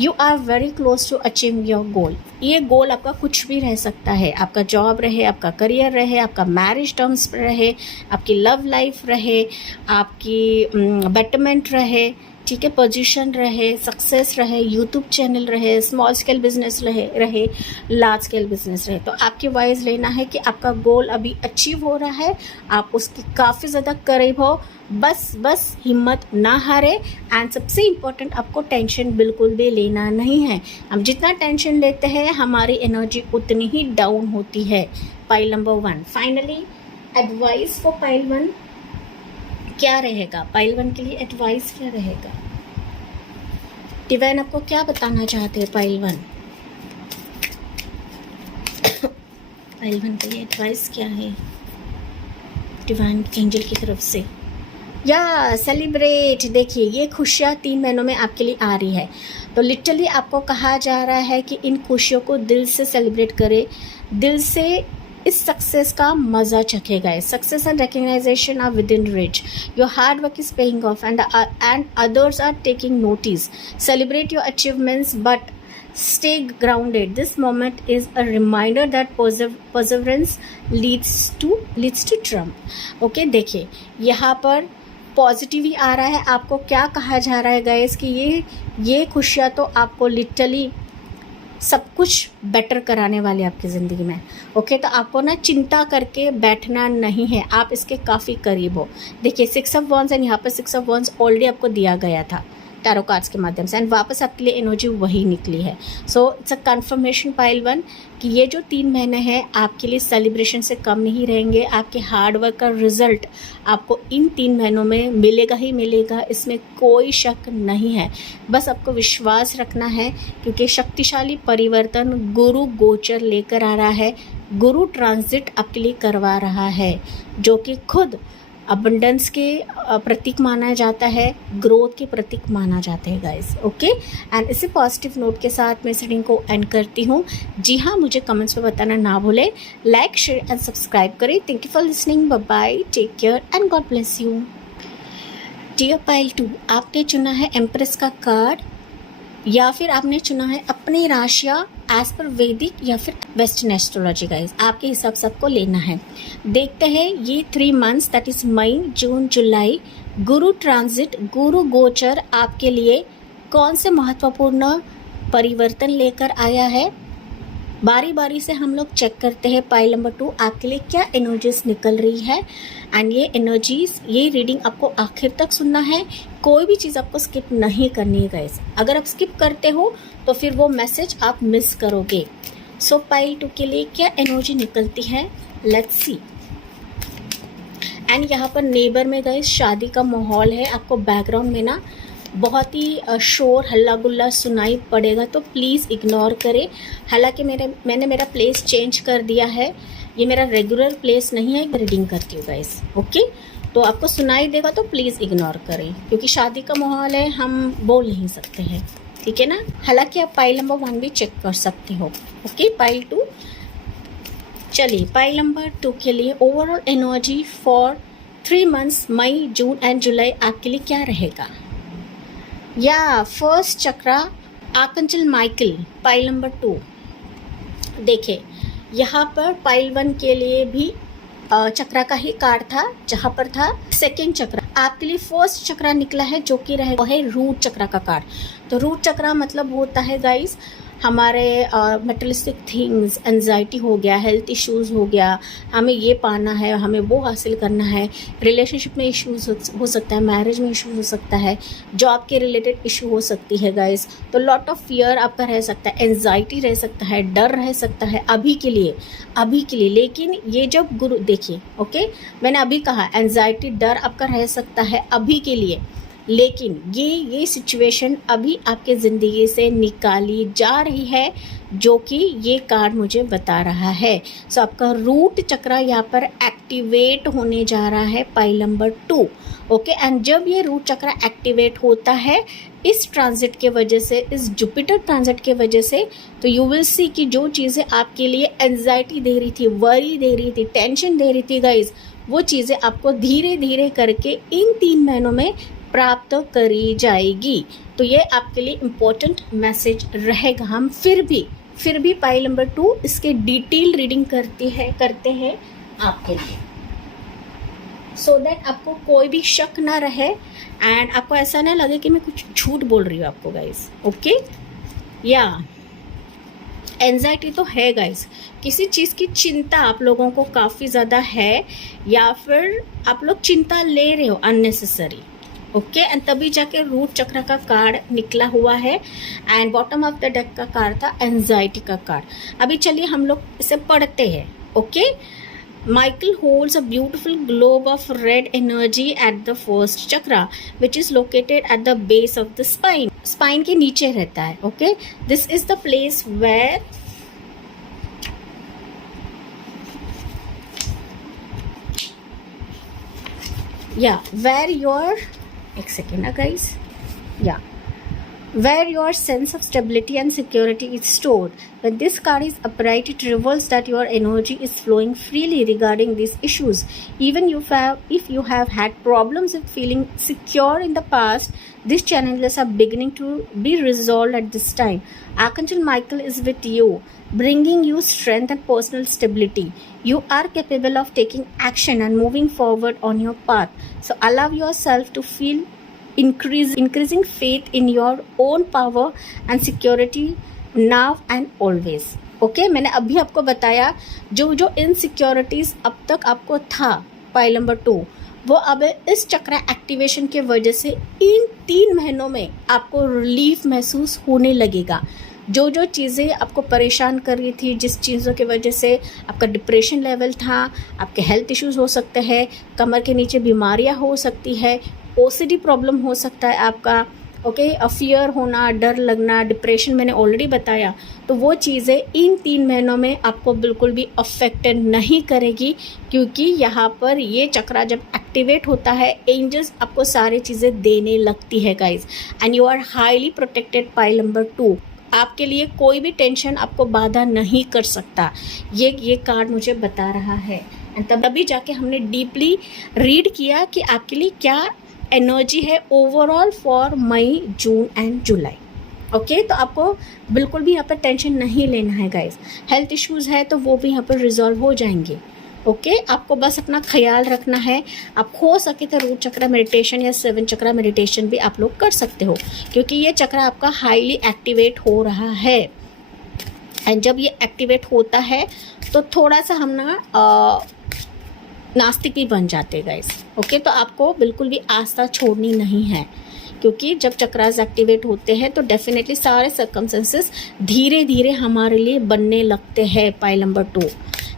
You are very close to achieve your goal. ये गोल आपका कुछ भी रह सकता है, आपका जॉब रहे, आपका करियर रहे, आपका मैरिज टर्म्स पर रहे, आपकी लव लाइफ रहे, आपकी बेटरमेंट रहे, ठीक है, पोजीशन रहे, सक्सेस रहे, यूट्यूब चैनल रहे, स्मॉल स्केल बिजनेस रहे, लार्ज स्केल बिजनेस रहे। तो आपकी वाइज लेना है कि आपका गोल अभी अचीव हो रहा है, आप उसके काफ़ी ज़्यादा करीब हो। बस हिम्मत ना हारे। एंड सबसे इम्पोर्टेंट, आपको टेंशन बिल्कुल भी लेना नहीं है। हम जितना टेंशन लेते हैं हमारी एनर्जी उतनी ही डाउन होती है। Pile number 1, finally advice for pile 1 क्या रहेगा। पाइल 1 के लिए एडवाइस क्या रहेगा। डिवाइन आपको क्या बताना चाहते हैं पाइल 1। पाइल 1 के लिए एडवाइस क्या है डिवाइन एंजल की तरफ से। या सेलिब्रेट, देखिए ये खुशियाँ 3 महीनों में आपके लिए आ रही है। तो लिटरली आपको कहा जा रहा है कि इन खुशियों को दिल से सेलिब्रेट करें, दिल से इस सक्सेस का मज़ा चखेगा। Success and recognition are within reach, your hard work is paying off and others are taking notice. Celebrate your achievements but stay grounded. This moment is a reminder that perseverance leads to triumph. Okay, देखिए यहाँ पर positive ही आ रहा है। आपको क्या कहा जा रहा है गाइस कि ये खुशियाँ तो आपको लिटरली सब कुछ बेटर कराने वाली आपकी ज़िंदगी में। ओके, तो आपको ना चिंता करके बैठना नहीं है, आप इसके काफ़ी करीब हो। देखिए 6 ऑफ वॉन्ड्स एंड यहाँ पर 6 ऑफ वॉन्ड्स ऑलरेडी आपको दिया गया था टैरो कार्ड्स के माध्यम से, एंड वापस आपके लिए एनर्जी वही निकली है। So it's a confirmation pile 1 कि ये जो 3 महीने हैं आपके लिए सेलिब्रेशन से कम नहीं रहेंगे। आपके हार्डवर्क का रिजल्ट आपको इन 3 महीनों में मिलेगा ही मिलेगा, इसमें कोई शक नहीं है। बस आपको विश्वास रखना है, क्योंकि शक्तिशाली परिवर्तन गुरु गोचर लेकर आ रहा है। गुरु ट्रांजिट आपके लिए करवा रहा है, जो कि खुद अबंडेंस के प्रतीक माना जाता है, ग्रोथ के प्रतीक माना जाता है गाइस। ओके, एंड इसी पॉजिटिव नोट के साथ मैं इस रीडिंग को एंड करती हूँ। जी हाँ, मुझे कमेंट्स में बताना ना भूलें, लाइक शेयर एंड सब्सक्राइब करें। Thank you for listening, bye bye, take care and God bless you. Dear pile 2, आपने चुना है एम्प्रेस का कार्ड, या फिर आपने चुना है अपनी राशियाँ एज पर वैदिक या फिर वेस्टर्न एस्ट्रोलॉजी गाइस, आपके हिसाब से आपको लेना है। देखते हैं ये 3 months that is May, June, July, Guru transit, गुरु गोचर आपके लिए कौन से महत्वपूर्ण परिवर्तन लेकर आया है। बारी बारी से हम लोग चेक करते हैं पाइल नंबर 2 आपके लिए क्या एनर्जीज निकल रही है। एंड ये एनर्जीज, ये रीडिंग आपको आखिर तक सुनना है, कोई भी चीज़ आपको स्किप नहीं करनी है गाइस। अगर आप स्किप करते हो तो फिर वो मैसेज आप मिस करोगे। सो पाइल 2 के लिए क्या एनर्जी निकलती है, लेट्स सी। एंड यहाँ पर नेबर में गाइस शादी का माहौल है, आपको बैकग्राउंड में ना बहुत ही शोर हल्ला गुल्ला सुनाई पड़ेगा, तो प्लीज़ इग्नोर करें। हालांकि मैंने मेरा प्लेस चेंज कर दिया है, ये मेरा रेगुलर प्लेस नहीं है, रीडिंग करती हूँ गाइस। ओके, तो आपको सुनाई देगा तो प्लीज़ इग्नोर करें, क्योंकि शादी का माहौल है, हम बोल नहीं सकते हैं, ठीक है ना। हालांकि आप पाइल नंबर 1 भी चेक कर सकते हो। Okay, pile 2। चलिए पाइल नंबर 2 के लिए overall energy for 3 months May, June and July आपके लिए क्या रहेगा। या first chakra archangel Michael, pile number 2। देखिए यहाँ पर पाइल 1 के लिए भी चक्रा का ही कार्ड था, जहाँ पर था सेकेंड चक्रा, आपके लिए फर्स्ट चक्रा निकला है, जो कि रहेगा है रूट चक्रा का कार्ड। तो रूट चक्रा मतलब होता है गाइस हमारे मटेरियलिस्टिक थिंग्स, एंजाइटी हो गया, हेल्थ इश्यूज़ हो गया, हमें ये पाना है, हमें वो हासिल करना है, रिलेशनशिप में इश्यूज़ हो सकता है, मैरिज में इशू हो सकता है, जॉब के रिलेटेड इशू हो सकती है गाइस। तो लॉट ऑफ फियर आपका रह सकता है, एंजाइटी रह सकता है, डर रह सकता है अभी के लिए। लेकिन ये जब गुरु देखिए, ओके, मैंने अभी कहा एंजाइटी डर आपका रह सकता है अभी के लिए, लेकिन ये सिचुएशन अभी आपके ज़िंदगी से निकाली जा रही है, जो कि ये कार्ड मुझे बता रहा है। सो आपका रूट चक्रा यहाँ पर एक्टिवेट होने जा रहा है पाइल नंबर 2। ओके, एंड जब ये रूट चक्रा एक्टिवेट होता है इस ट्रांजिट के वजह से, इस जुपिटर ट्रांजिट के वजह से, तो यू विल सी कि जो चीज़ें आपके लिए एंजाइटी दे रही थी, वरी दे रही थी, टेंशन दे रही थी गाइज, वो चीज़ें आपको धीरे धीरे करके इन 3 महीनों में प्राप्त करी जाएगी। तो ये आपके लिए इम्पोर्टेंट मैसेज रहेगा। हम फिर भी पाइल नंबर 2 इसके डिटेल रीडिंग करते हैं आपके लिए, सो दैट आपको कोई भी शक ना रहे एंड आपको ऐसा ना लगे कि मैं कुछ झूठ बोल रही हूँ आपको गाइस। ओके, या एंजाइटी तो है गाइस, किसी चीज़ की चिंता आप लोगों को काफ़ी ज़्यादा है, या फिर आप लोग चिंता ले रहे हो अननेसेसरी। ओके, एंड तभी जाके रूट चक्र का कार्ड निकला हुआ है, and bottom of the deck का कार्ड था एंजाइटी का कार्ड। अभी चलिए हम लोग इसे पढ़ते हैं। Okay, Michael holds a beautiful globe of red energy at the first chakra, which is located at the base of the spine. Spine के नीचे रहता है. Okay, this is the place where where your एक second guys, where your sense of stability and security is stored. When this card is upright, it reveals that your energy is flowing freely regarding these issues. Even if you have had problems with feeling secure in the past, these challenges are beginning to be resolved at this time. Archangel Michael is with you, bringing you strength and personal stability. You are capable of taking action and moving forward on your path. So allow yourself to feel increasing faith in your own power and security now and always. Okay, मैंने अभी आपको बताया जो insecurities अब तक आपको था pile number 2, वो अब इस चक्र एक्टिवेशन के वजह से इन 3 महीनों में आपको रिलीफ महसूस होने लगेगा. जो चीज़ें आपको परेशान कर रही थी, जिस चीज़ों की वजह से आपका डिप्रेशन लेवल था, आपके हेल्थ इश्यूज़ हो सकते हैं, कमर के नीचे बीमारियां हो सकती है, ओसीडी प्रॉब्लम हो सकता है आपका, ओके, फियर होना, डर लगना, डिप्रेशन मैंने ऑलरेडी बताया, तो वो चीज़ें इन 3 महीनों में आपको बिल्कुल भी अफेक्टेड नहीं करेगी, क्योंकि यहाँ पर ये चक्रा जब एक्टिवेट होता है, एंजल्स आपको सारी चीज़ें देने लगती है guys, and you are highly protected. Pile number 2, आपके लिए कोई भी टेंशन आपको बाधा नहीं कर सकता, ये कार्ड मुझे बता रहा है। एंड तभी जाके हमने डीपली रीड किया कि आपके लिए क्या एनर्जी है overall for May, June and July. Okay, तो आपको बिल्कुल भी यहाँ पर टेंशन नहीं लेना है गाइज। हेल्थ इश्यूज़ है तो वो भी यहाँ पर रिजॉल्व हो जाएंगे। ओके, आपको बस अपना ख्याल रखना है। आप हो सके तो रूट चक्रा मेडिटेशन या 7 चक्रा मेडिटेशन भी आप लोग कर सकते हो, क्योंकि ये चक्रा आपका हाईली एक्टिवेट हो रहा है। एंड जब ये एक्टिवेट होता है तो थोड़ा सा हम नास्तिक भी बन जाते हैं गाइस। ओके, तो आपको बिल्कुल भी आस्था छोड़नी नहीं है, क्योंकि जब चक्रास एक्टिवेट होते हैं तो डेफिनेटली सारे सर्कमस्टेंसेस धीरे धीरे हमारे लिए बनने लगते हैं। पाइल नंबर 2,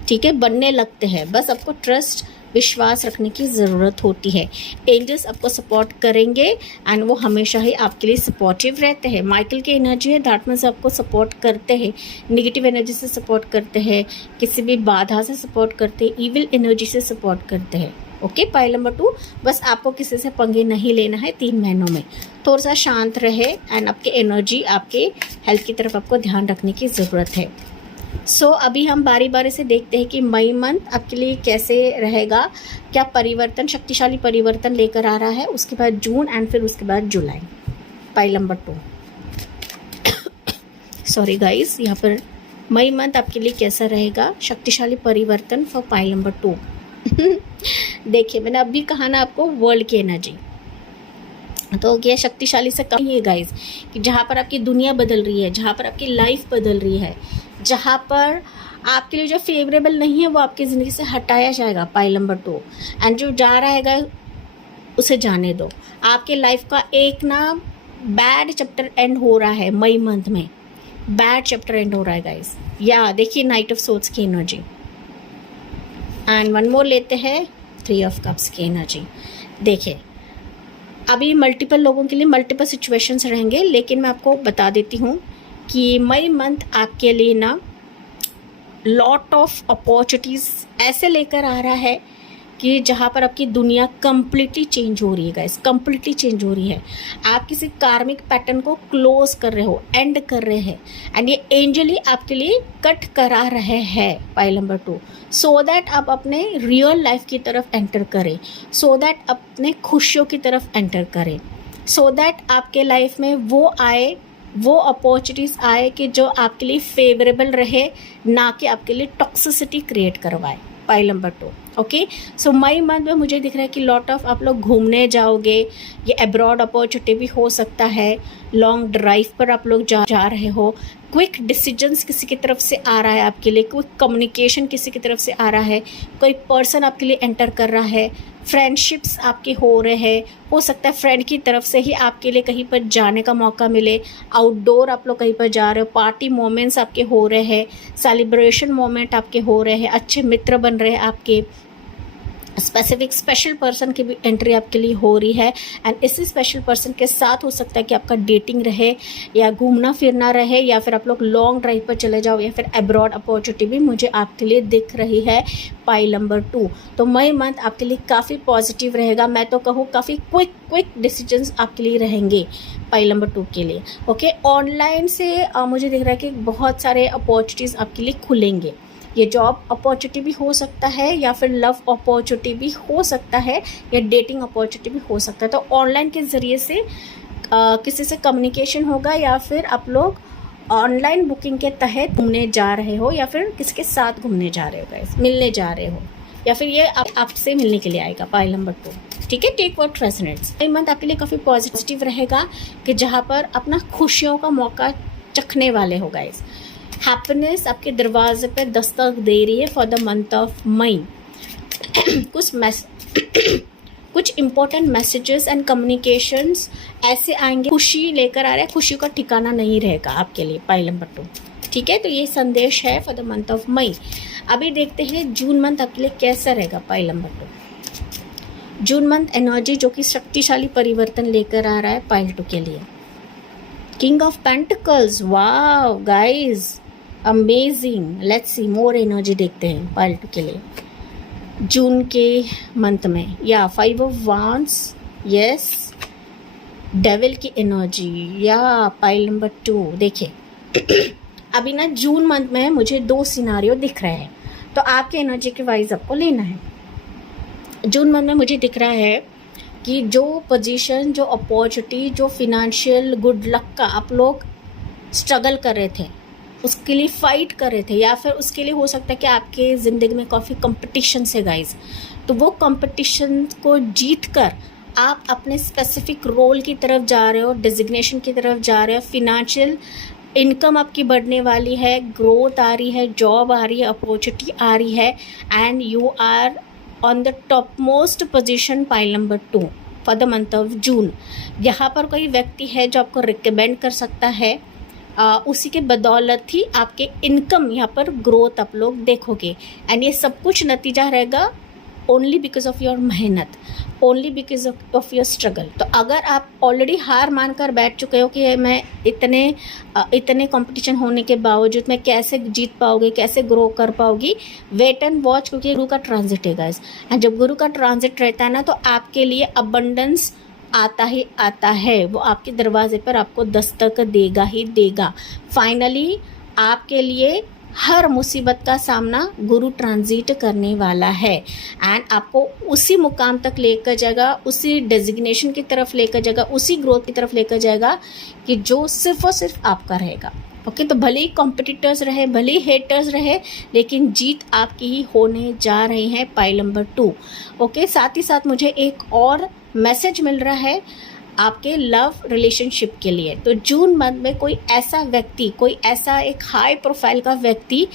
ठीक है, बनने लगते हैं। बस आपको ट्रस्ट, विश्वास रखने की ज़रूरत होती है। एंजल्स आपको सपोर्ट करेंगे एंड वो हमेशा ही आपके लिए सपोर्टिव रहते हैं। माइकल की एनर्जी है, दैट मीन्स आपको सपोर्ट करते हैं, नेगेटिव एनर्जी से सपोर्ट करते हैं, किसी भी बाधा से सपोर्ट करते हैं, ईविल एनर्जी से सपोर्ट करते हैं। ओके, पाइल नंबर 2, बस आपको किसी से पंगे नहीं लेना है 3 महीनों में। थोड़ा सा शांत रहे एंड आपके एनर्जी, आपके हेल्थ की तरफ आपको ध्यान रखने की ज़रूरत है। सो अभी हम बारी बारी से देखते हैं कि मई मंथ आपके लिए कैसे रहेगा, क्या परिवर्तन, शक्तिशाली परिवर्तन लेकर आ रहा है। उसके बाद जून एंड फिर उसके बाद जुलाई। पाइल नंबर 2, सॉरी गाइस, यहाँ पर मई मंथ आपके लिए कैसा रहेगा, शक्तिशाली परिवर्तन फॉर पाइल नंबर 2। देखिए, मैंने अभी कहा ना आपको वर्ल्ड की एनर्जी, तो ये शक्तिशाली से कम है गाइस, कि जहाँ पर आपकी दुनिया बदल रही है, जहाँ पर आपकी लाइफ बदल रही है, जहाँ पर आपके लिए जो फेवरेबल नहीं है वो आपकी ज़िंदगी से हटाया जाएगा। पाइल नंबर 2, एंड जो जा रहेगा उसे जाने दो। आपके लाइफ का एक बैड चैप्टर एंड हो रहा है मई मंथ में, बैड चैप्टर एंड हो रहा है गाइस। या देखिए नाइट ऑफ सोर्ड्स की एनर्जी, एंड वन मोर लेते हैं 3 ऑफ कप्स की एनर्जी। देखिए, अभी मल्टीपल लोगों के लिए मल्टीपल सिचुएशंस रहेंगे, लेकिन मैं आपको बता देती हूँ कि मई मंथ आपके लिए लॉट ऑफ अपॉर्चुनिटीज़ ऐसे लेकर आ रहा है कि जहाँ पर आपकी दुनिया कम्प्लीटली चेंज हो रही है गाइस, कम्प्लीटली चेंज हो रही है। आप किसी कार्मिक पैटर्न को क्लोज कर रहे हो, एंड कर रहे हैं, एंड ये एंजली आपके लिए कट करा रहे हैं। पाइल नंबर 2, सो दैट आप अपने रियल लाइफ की तरफ एंटर करें, सो दैट अपने खुशियों की तरफ एंटर करें, सो दैट आपके लाइफ में वो आए, वो अपॉर्चुनिटीज़ आए कि जो आपके लिए फेवरेबल रहे, ना कि आपके लिए टॉक्सिसिटी क्रिएट करवाए। Pile number 2, okay. So May month में मुझे दिख रहा है कि लॉट ऑफ आप लोग घूमने जाओगे, ये अब्रॉड अपॉर्चुनिटी भी हो सकता है, लॉन्ग ड्राइव पर आप लोग जा रहे हो, क्विक डिसीजंस किसी की तरफ से आ रहा है आपके लिए, क्विक कम्युनिकेशन किसी की तरफ से आ रहा है, कोई पर्सन आपके लिए एंटर कर रहा है, फ्रेंडशिप्स आपके हो रहे हैं, हो सकता है फ्रेंड की तरफ से ही आपके लिए कहीं पर जाने का मौका मिले, आउटडोर आप लोग कहीं पर जा रहे हो, पार्टी मोमेंट्स आपके हो रहे हैं, सेलिब्रेशन मोमेंट आपके हो रहे हैं, अच्छे मित्र बन रहे हैं आपके, स्पेसिफिक स्पेशल पर्सन की भी एंट्री आपके लिए हो रही है, एंड इसी स्पेशल पर्सन के साथ हो सकता है कि आपका डेटिंग रहे, या घूमना फिरना रहे, या फिर आप लोग लॉन्ग ड्राइव पर चले जाओ, या फिर अब्रॉड अपॉर्चुनिटी भी मुझे आपके लिए दिख रही है। पाइल नंबर 2, तो मई मंथ आपके लिए काफ़ी पॉजिटिव रहेगा। मैं तो कहूँ काफ़ी क्विक डिसीजंस आपके लिए रहेंगे पाइल नंबर 2 के लिए। ओके, ऑनलाइन से मुझे दिख रहा है कि बहुत सारे अपॉर्चुनिटीज़ आपके लिए खुलेंगे। ये जॉब अपॉर्चुनिटी भी हो सकता है, या फिर लव अपॉर्चुनिटी भी हो सकता है, या डेटिंग अपॉर्चुनिटी भी हो सकता है। तो ऑनलाइन के ज़रिए से किसी से कम्युनिकेशन होगा, या फिर आप लोग ऑनलाइन बुकिंग के तहत घूमने जा रहे हो, या फिर किसके साथ घूमने जा रहे हो गाइस, मिलने जा रहे हो, या फिर ये आपसे मिलने के लिए आएगा। पाइल नंबर 2, ठीक है, take what resonates. May month आपके लिए काफ़ी पॉजिटिव रहेगा, कि जहाँ पर अपना खुशियों का मौका चखने वाले हो गाइस। हैप्पीनेस आपके दरवाजे पे दस्तक दे रही है for the month of May. कुछ इम्पोर्टेंट मैसेजेस एंड कम्युनिकेशंस ऐसे आएंगे, खुशी लेकर आ रहे हैं, खुशी का ठिकाना नहीं रहेगा आपके लिए। पाइल नंबर 2, ठीक है, तो ये संदेश है for the month of May. अभी देखते हैं जून मंथ आपके लिए कैसा रहेगा। Pile number 2, June month energy जो कि शक्तिशाली परिवर्तन लेकर आ रहा है पाइल 2 के लिए। King of pentacles, wow guys, amazing. Let's see more energy देखते हैं पाइल 2 के लिए जून के मंथ में। या 5 ऑफ वांड्स, यस, डेविल की एनर्जी, या पाइल नंबर 2। देखिए अभी ना जून मंथ में मुझे 2 सिनारियो दिख रहे हैं, तो आपके एनर्जी के वाइज आपको लेना है। जून मंथ में मुझे दिख रहा है कि जो पोजीशन, जो अपॉर्चुनिटी, जो फिनेंशियल गुड लक का आप लोग स्ट्रगल कर रहे थे, उसके लिए फाइट कर रहे थे, या फिर उसके लिए हो सकता है कि आपके ज़िंदगी में काफ़ी कंपटीशन है गाइज, तो वो कंपटीशन को जीत कर आप अपने स्पेसिफिक रोल की तरफ जा रहे हो, डिजिग्नेशन की तरफ जा रहे हो, फिनेंशियल इनकम आपकी बढ़ने वाली है, ग्रोथ आ रही है, जॉब आ रही है, अपॉर्चुनिटी आ रही है, and you are on the top most position pile number 2 for the month of June. यहाँ पर कोई व्यक्ति है जो आपको रिकमेंड कर सकता है, उसी के बदौलत ही आपके इनकम यहाँ पर ग्रोथ आप लोग देखोगे, एंड ये सब कुछ नतीजा रहेगा ओनली बिकॉज ऑफ योर मेहनत, only because of your struggle. तो अगर आप ऑलरेडी हार मानकर बैठ चुके हो कि मैं इतने कंपटीशन होने के बावजूद मैं कैसे जीत पाओगे, कैसे ग्रो कर पाओगी, वेट एंड वॉच, क्योंकि गुरु का ट्रांजिट है गाइस, एंड जब गुरु का ट्रांजिट रहता है ना, तो आपके लिए अबंडेंस आता ही आता है, वो आपके दरवाजे पर आपको दस्तक देगा ही देगा। फाइनली आपके लिए हर मुसीबत का सामना गुरु ट्रांजिट करने वाला है, एंड आपको उसी मुकाम तक लेकर जाएगा, उसी डेजिग्नेशन की तरफ लेकर जाएगा, उसी ग्रोथ की तरफ लेकर जाएगा कि जो सिर्फ और सिर्फ आपका रहेगा। ओके, तो भले ही कॉम्पिटिटर्स रहे, भले ही हेटर्स रहे, लेकिन जीत आपकी ही होने जा रही है पाइल नंबर 2। ओके, साथ ही साथ मुझे एक और मैसेज मिल रहा है आपके लव रिलेशनशिप के लिए। तो जून मंथ में कोई ऐसा व्यक्ति, कोई ऐसा एक हाई प्रोफाइल का व्यक्ति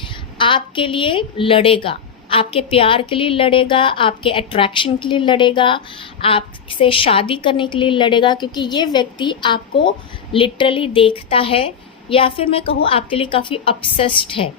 आपके लिए लड़ेगा, आपके प्यार के लिए लड़ेगा, आपके अट्रैक्शन के लिए लड़ेगा, आपसे शादी करने के लिए लड़ेगा, क्योंकि ये व्यक्ति आपको लिटरली देखता है, या फिर मैं कहूँ आपके लिए काफ़ी ऑब्सेस्ड है।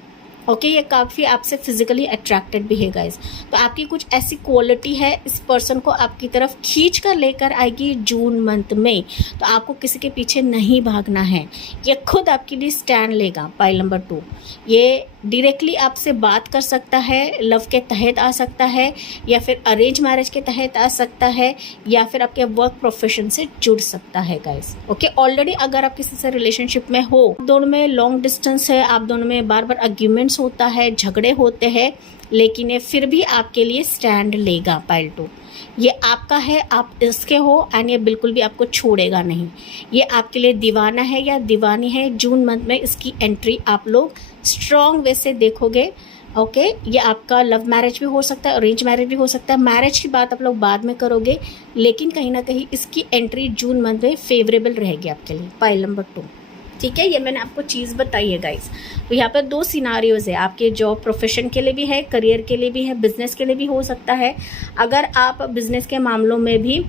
ओके, ये काफ़ी आपसे फिजिकली अट्रैक्टेड भी है गाइज। तो आपकी कुछ ऐसी क्वालिटी है, इस पर्सन को आपकी तरफ खींच कर लेकर आएगी जून मंथ में। तो आपको किसी के पीछे नहीं भागना है, ये खुद आपके लिए स्टैंड लेगा पाइल नंबर 2। ये डायरेक्टली आपसे बात कर सकता है, लव के तहत आ सकता है, या फिर अरेंज मैरिज के तहत आ सकता है, या फिर आपके वर्क प्रोफेशन से जुड़ सकता है गाइस। ओके, ऑलरेडी अगर आप किसी से रिलेशनशिप में हो, दोनों में लॉन्ग डिस्टेंस है, आप दोनों में बार बार आर्ग्यूमेंट्स होता है, झगड़े होते हैं, लेकिन ये फिर भी आपके लिए स्टैंड लेगा पाइल 2। ये आपका है, आप इसके हो, एंड ये बिल्कुल भी आपको छोड़ेगा नहीं। ये आपके लिए दीवाना है या दीवानी है। जून मंथ में इसकी एंट्री आप लोग स्ट्रॉन्ग वे से देखोगे। ओके, ये आपका लव मैरिज भी हो सकता है, अरेंज मैरिज भी हो सकता है। मैरिज की बात आप लोग बाद में करोगे, लेकिन कहीं ना कहीं इसकी एंट्री जून मंथ में फेवरेबल रहेगी आपके लिए पाइल नंबर 2। ठीक है, ये मैंने आपको चीज़ बताई है गाइस। तो यहाँ पर 2 सिनारियोज है, आपके जॉब प्रोफेशन के लिए भी है, करियर के लिए भी है, बिजनेस के लिए भी हो सकता है। अगर आप बिजनेस के मामलों में भी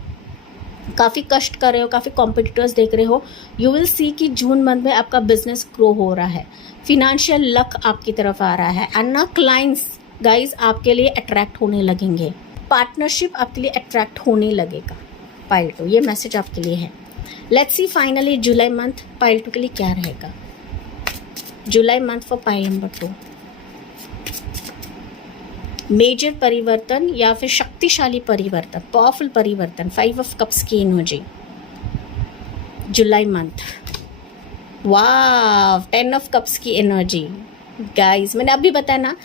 काफ़ी कष्ट कर रहे हो, काफ़ी कॉम्पिटिटर्स देख रहे हो, यू विल सी कि जून मंथ में आपका बिजनेस ग्रो हो रहा है, फिनेंशियल लक आपकी तरफ आ रहा है, एंड ना क्लाइंट्स गाइज आपके लिए अट्रैक्ट होने लगेंगे, पार्टनरशिप आपके लिए अट्रैक्ट होने लगेगा पाइल 2। ये मैसेज आपके लिए है। Let's see finally July month pile 2 के लिए क्या रहेगा। July month for pile number 2, major परिवर्तन या फिर शक्तिशाली परिवर्तन, पावरफुल परिवर्तन, 5 ऑफ कप्स की energy July month. Wow, 10 of cups की एनर्जी गाइस। मैंने अभी बताया ना,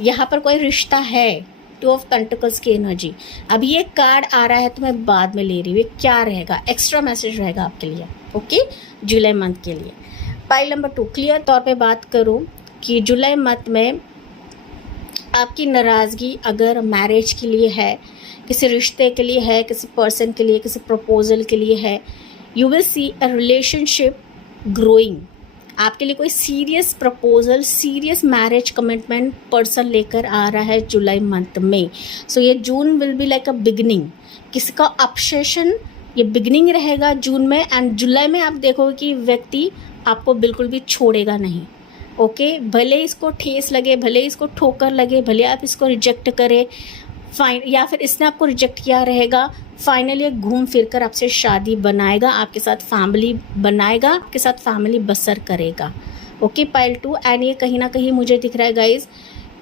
यहाँ पर कोई रिश्ता है, 2 ऑफ पेंटिकल्स की एनर्जी। अभी ये कार्ड आ रहा है तो मैं बाद में ले रही हूँ, ये क्या रहेगा, एक्स्ट्रा मैसेज रहेगा आपके लिए। ओके, जुलाई मंथ के लिए पाइल नंबर 2। क्लियर तौर पे बात करूँ कि जुलाई मंथ में आपकी नाराज़गी अगर मैरिज के लिए है, किसी रिश्ते के लिए है, किसी पर्सन के लिए, किसी प्रपोजल के लिए है, you will see a relationship growing. आपके लिए कोई serious proposal, serious marriage commitment person लेकर आ रहा है जुलाई मंथ में। सो ये June will be like a beginning, किसी का ऑब्सेशन, ये बिगनिंग रहेगा जून में, एंड जुलाई में आप देखोगे कि व्यक्ति आपको बिल्कुल भी छोड़ेगा नहीं। ओके, भले इसको ठेस लगे, भले इसको ठोकर लगे, भले आप इसको रिजेक्ट करें, फाइन, या फिर इसने आपको रिजेक्ट किया रहेगा, फाइनली घूम फिर कर आपसे शादी बनाएगा, आपके साथ फैमिली बनाएगा, आपके साथ फैमिली बसर करेगा। ओके पाइल 2, एंड ये कहीं ना कहीं मुझे दिख रहा है गाइज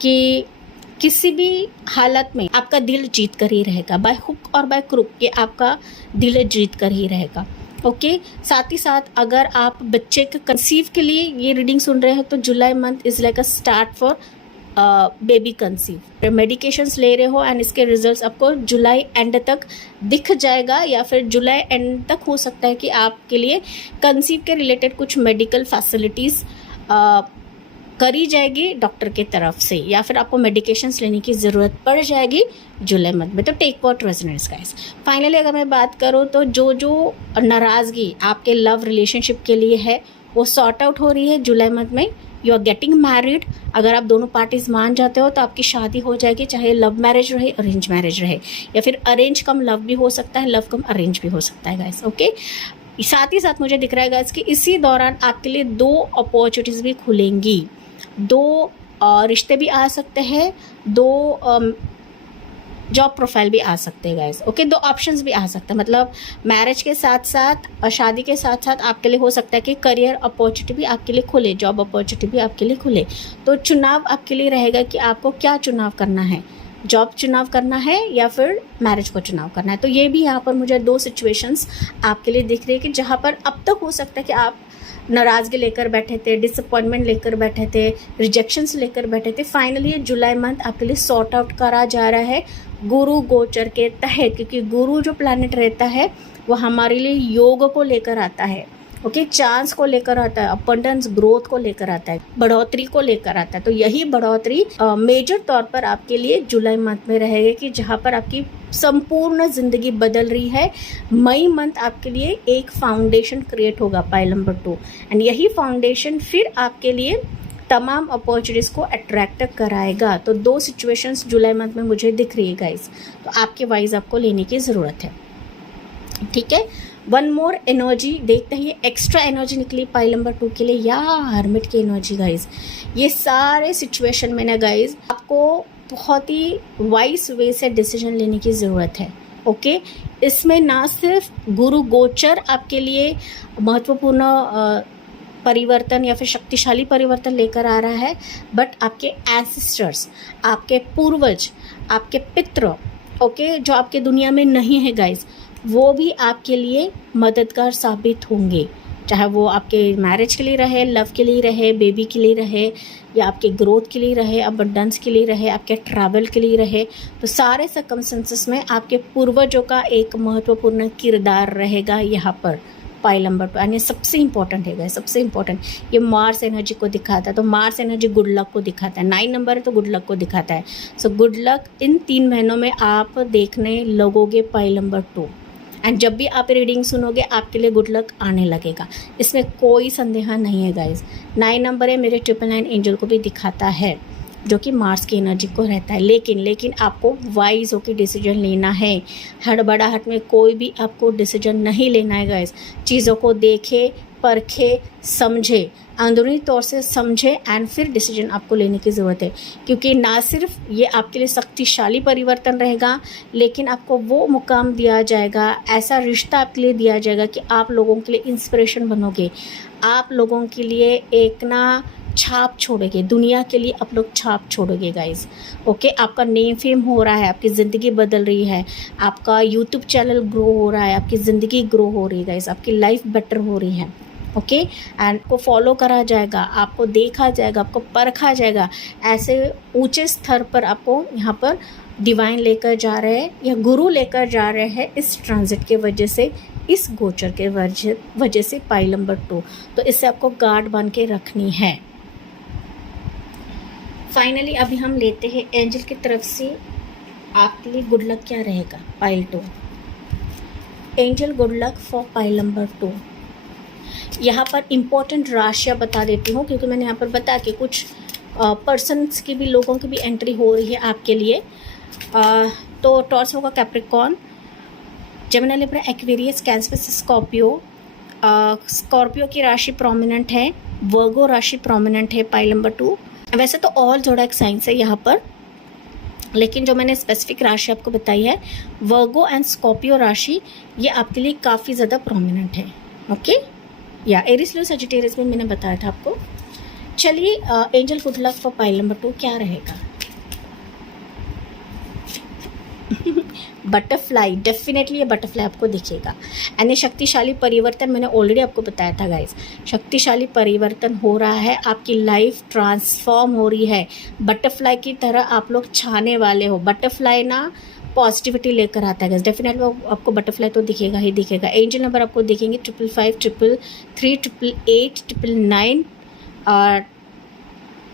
कि किसी भी हालत में आपका दिल जीत कर ही रहेगा, बाय हुक और बाय क्रुक ये आपका दिल जीत कर ही रहेगा। ओके साथ ही साथ अगर आप बच्चे के कंसीव के लिए ये रीडिंग सुन रहे हैं तो July month is like a start for baby conceive. Medications ले रहे हो एंड इसके रिजल्ट्स आपको जुलाई एंड तक दिख जाएगा, या फिर जुलाई एंड तक हो सकता है कि आपके लिए कंसीव के रिलेटेड कुछ मेडिकल फैसिलिटीज़ करी जाएगी डॉक्टर के तरफ से, या फिर आपको मेडिकेशंस लेने की ज़रूरत पड़ जाएगी जुलाई मंथ में। तो take what resonates guys. Finally अगर मैं बात करूँ तो जो नाराज़गी आपके लव रिलेशनशिप के लिए है वो सॉर्ट आउट हो रही है जुलाई मंथ में। यू आर गेटिंग मैरिड, अगर आप दोनों पार्टीज मान जाते हो तो आपकी शादी हो जाएगी, चाहे लव मैरिज रहे अरेंज मैरिज रहे, या फिर अरेंज कम लव भी हो सकता है, लव कम अरेंज भी हो सकता है गाइस। ओके साथ ही साथ मुझे दिख रहा है गाइस कि इसी दौरान आपके लिए 2 अपॉर्चुनिटीज़ भी खुलेंगी, 2 रिश्ते भी आ सकते हैं, 2 जॉब प्रोफाइल भी आ सकते हैं गाइस। ओके 2 ऑप्शंस भी आ सकते हैं, मतलब मैरिज के साथ साथ और शादी के साथ साथ आपके लिए हो सकता है कि करियर अपॉर्चुनिटी भी आपके लिए खुले, जॉब अपॉर्चुनिटी भी आपके लिए खुले। तो चुनाव आपके लिए रहेगा कि आपको क्या चुनाव करना है, जॉब चुनाव करना है या फिर मैरिज को चुनाव करना है। तो ये भी यहाँ पर मुझे 2 सिचुएशंस आपके लिए दिख रही है कि जहाँ पर अब तक हो सकता है कि आप नाराज़गी लेकर बैठे थे, डिसअपॉइंटमेंट लेकर बैठे थे, रिजेक्शंस लेकर बैठे थे, फाइनली जुलाई मंथ आपके लिए सॉर्ट आउट करा जा रहा है गुरु गोचर के तहत, क्योंकि गुरु जो प्लैनेट रहता है वो हमारे लिए योग को लेकर आता है। ओके चांस को लेकर आता है, अबंडेंस ग्रोथ को लेकर आता है, बढ़ोतरी को लेकर आता है। तो यही बढ़ोतरी मेजर तौर पर आपके लिए जुलाई मंथ में रहेगी कि जहाँ पर आपकी संपूर्ण जिंदगी बदल रही है। मई मंथ आपके लिए एक फाउंडेशन क्रिएट होगा पाइल नंबर 2, एंड यही फाउंडेशन फिर आपके लिए तमाम अपॉर्चुनिटीज़ को अट्रैक्ट कराएगा। तो 2 सिचुएशंस जुलाई मंथ में मुझे दिख रही है गाइस, तो आपके वाइज आपको लेने की ज़रूरत है। ठीक है, 1 मोर एनर्जी देखते हैं, ये एक्स्ट्रा एनर्जी निकली पाइल नंबर 2 के लिए, या हर्मिट की एनर्जी गाइज। ये सारे सिचुएशन में ना गाइज आपको बहुत ही वाइस वे से डिसीजन लेने की ज़रूरत है। ओके इसमें ना सिर्फ गुरु गोचर आपके लिए महत्वपूर्ण परिवर्तन या फिर शक्तिशाली परिवर्तन लेकर आ रहा है, बट आपके एंसेस्टर्स, आपके पूर्वज, आपके पितृ, ओके जो आपके दुनिया में नहीं है गाइज, वो भी आपके लिए मददगार साबित होंगे, चाहे वो आपके मैरिज के लिए रहे, लव के लिए रहे, बेबी के लिए रहे, या आपके ग्रोथ के लिए रहे, अबंडेंस के लिए रहे, आपके ट्रैवल के लिए रहे। तो सारे सर्कमस्टेंसेस में आपके पूर्वजों का एक महत्वपूर्ण किरदार रहेगा यहाँ पर पाइल नंबर 2, यानी सबसे इंपॉर्टेंट है गाइस, सबसे इंपॉर्टेंट। ये मार्स एनर्जी को दिखाता है, तो मार्स एनर्जी गुड लक को दिखाता है, 9 नंबर है तो गुड लक को दिखाता है। सो गुड लक इन 3 महीनों में आप देखने लगोगे पाइल नंबर 2, एंड जब भी आप रीडिंग सुनोगे आपके लिए गुड लक आने लगेगा, इसमें कोई संदेह नहीं है गाइज। 9 नंबर है, मेरे 999 एंजल को भी दिखाता है, जो कि मार्स की एनर्जी को रहता है। लेकिन आपको वाइज होकर डिसीजन लेना है, हड़बड़ाहट में कोई भी आपको डिसीजन नहीं लेना है गाइज। चीज़ों को देखे, परखे, समझे, अंदरूनी तौर से समझे एंड फिर डिसीजन आपको लेने की ज़रूरत है, क्योंकि ना सिर्फ ये आपके लिए शक्तिशाली परिवर्तन रहेगा, लेकिन आपको वो मुकाम दिया जाएगा, ऐसा रिश्ता आपके लिए दिया जाएगा कि आप लोगों के लिए इंस्पिरेशन बनोगे, आप लोगों के लिए एक ना छाप छोड़ोगे, दुनिया के लिए आप लोग छाप छोड़ोगे गाइज। ओके आपका नेम फेम हो रहा है, आपकी ज़िंदगी बदल रही है, आपका यूट्यूब चैनल ग्रो हो रहा है, आपकी ज़िंदगी ग्रो हो रही है गाइज, आपकी लाइफ बेटर हो रही है। ओके एंड को फॉलो करा जाएगा, आपको देखा जाएगा, आपको परखा जाएगा, ऐसे ऊंचे स्तर पर आपको यहाँ पर डिवाइन लेकर जा रहे हैं या गुरु लेकर जा रहे हैं इस ट्रांजिट के वजह से, इस गोचर के वजह से पाइल नंबर 2। तो इससे आपको गार्ड बन के रखनी है। फाइनली अभी हम लेते हैं एंजल की तरफ से आपके लिए गुड लक क्या रहेगा pile 2। Angel good luck for pile number 2। यहाँ पर इम्पोर्टेंट राशियाँ बता देती हूँ, क्योंकि मैंने यहाँ पर बता के कुछ पर्सन्स की भी, लोगों की भी एंट्री हो रही है आपके लिए। तो टॉर्च होगा Capricorn, Gemini, Libra, Aquarius, cancer, Scorpio. Scorpio की राशि प्रोमिनेंट है, वर्गो राशि प्रोमिनेंट है पाइल नंबर 2। वैसे तो ऑल जोड़ाक साइंस है यहाँ पर, लेकिन जो मैंने स्पेसिफिक राशि आपको बताई है वर्गो एंड स्कॉर्पियो राशि, ये आपके लिए काफ़ी ज़्यादा प्रोमिनेंट है। ओके, या एरिस लियो सजिटेरियस में मैंने बताया था आपको। चलिए angel good luck for pile number 2 क्या रहेगा। बटरफ्लाई, डेफिनेटली ये बटरफ्लाई आपको दिखेगा। एंड ये शक्तिशाली परिवर्तन मैंने ऑलरेडी आपको बताया था गाइस, शक्तिशाली परिवर्तन हो रहा है, आपकी लाइफ ट्रांसफॉर्म हो रही है। बटरफ्लाई की तरह आप लोग छाने वाले हो। बटरफ्लाई ना पॉजिटिविटी लेकर आता है गाइस, डेफिनेटली आपको बटरफ्लाई तो दिखेगा ही दिखेगा। एंजल नंबर आपको दिखेंगे 555, 333, 888, 999 और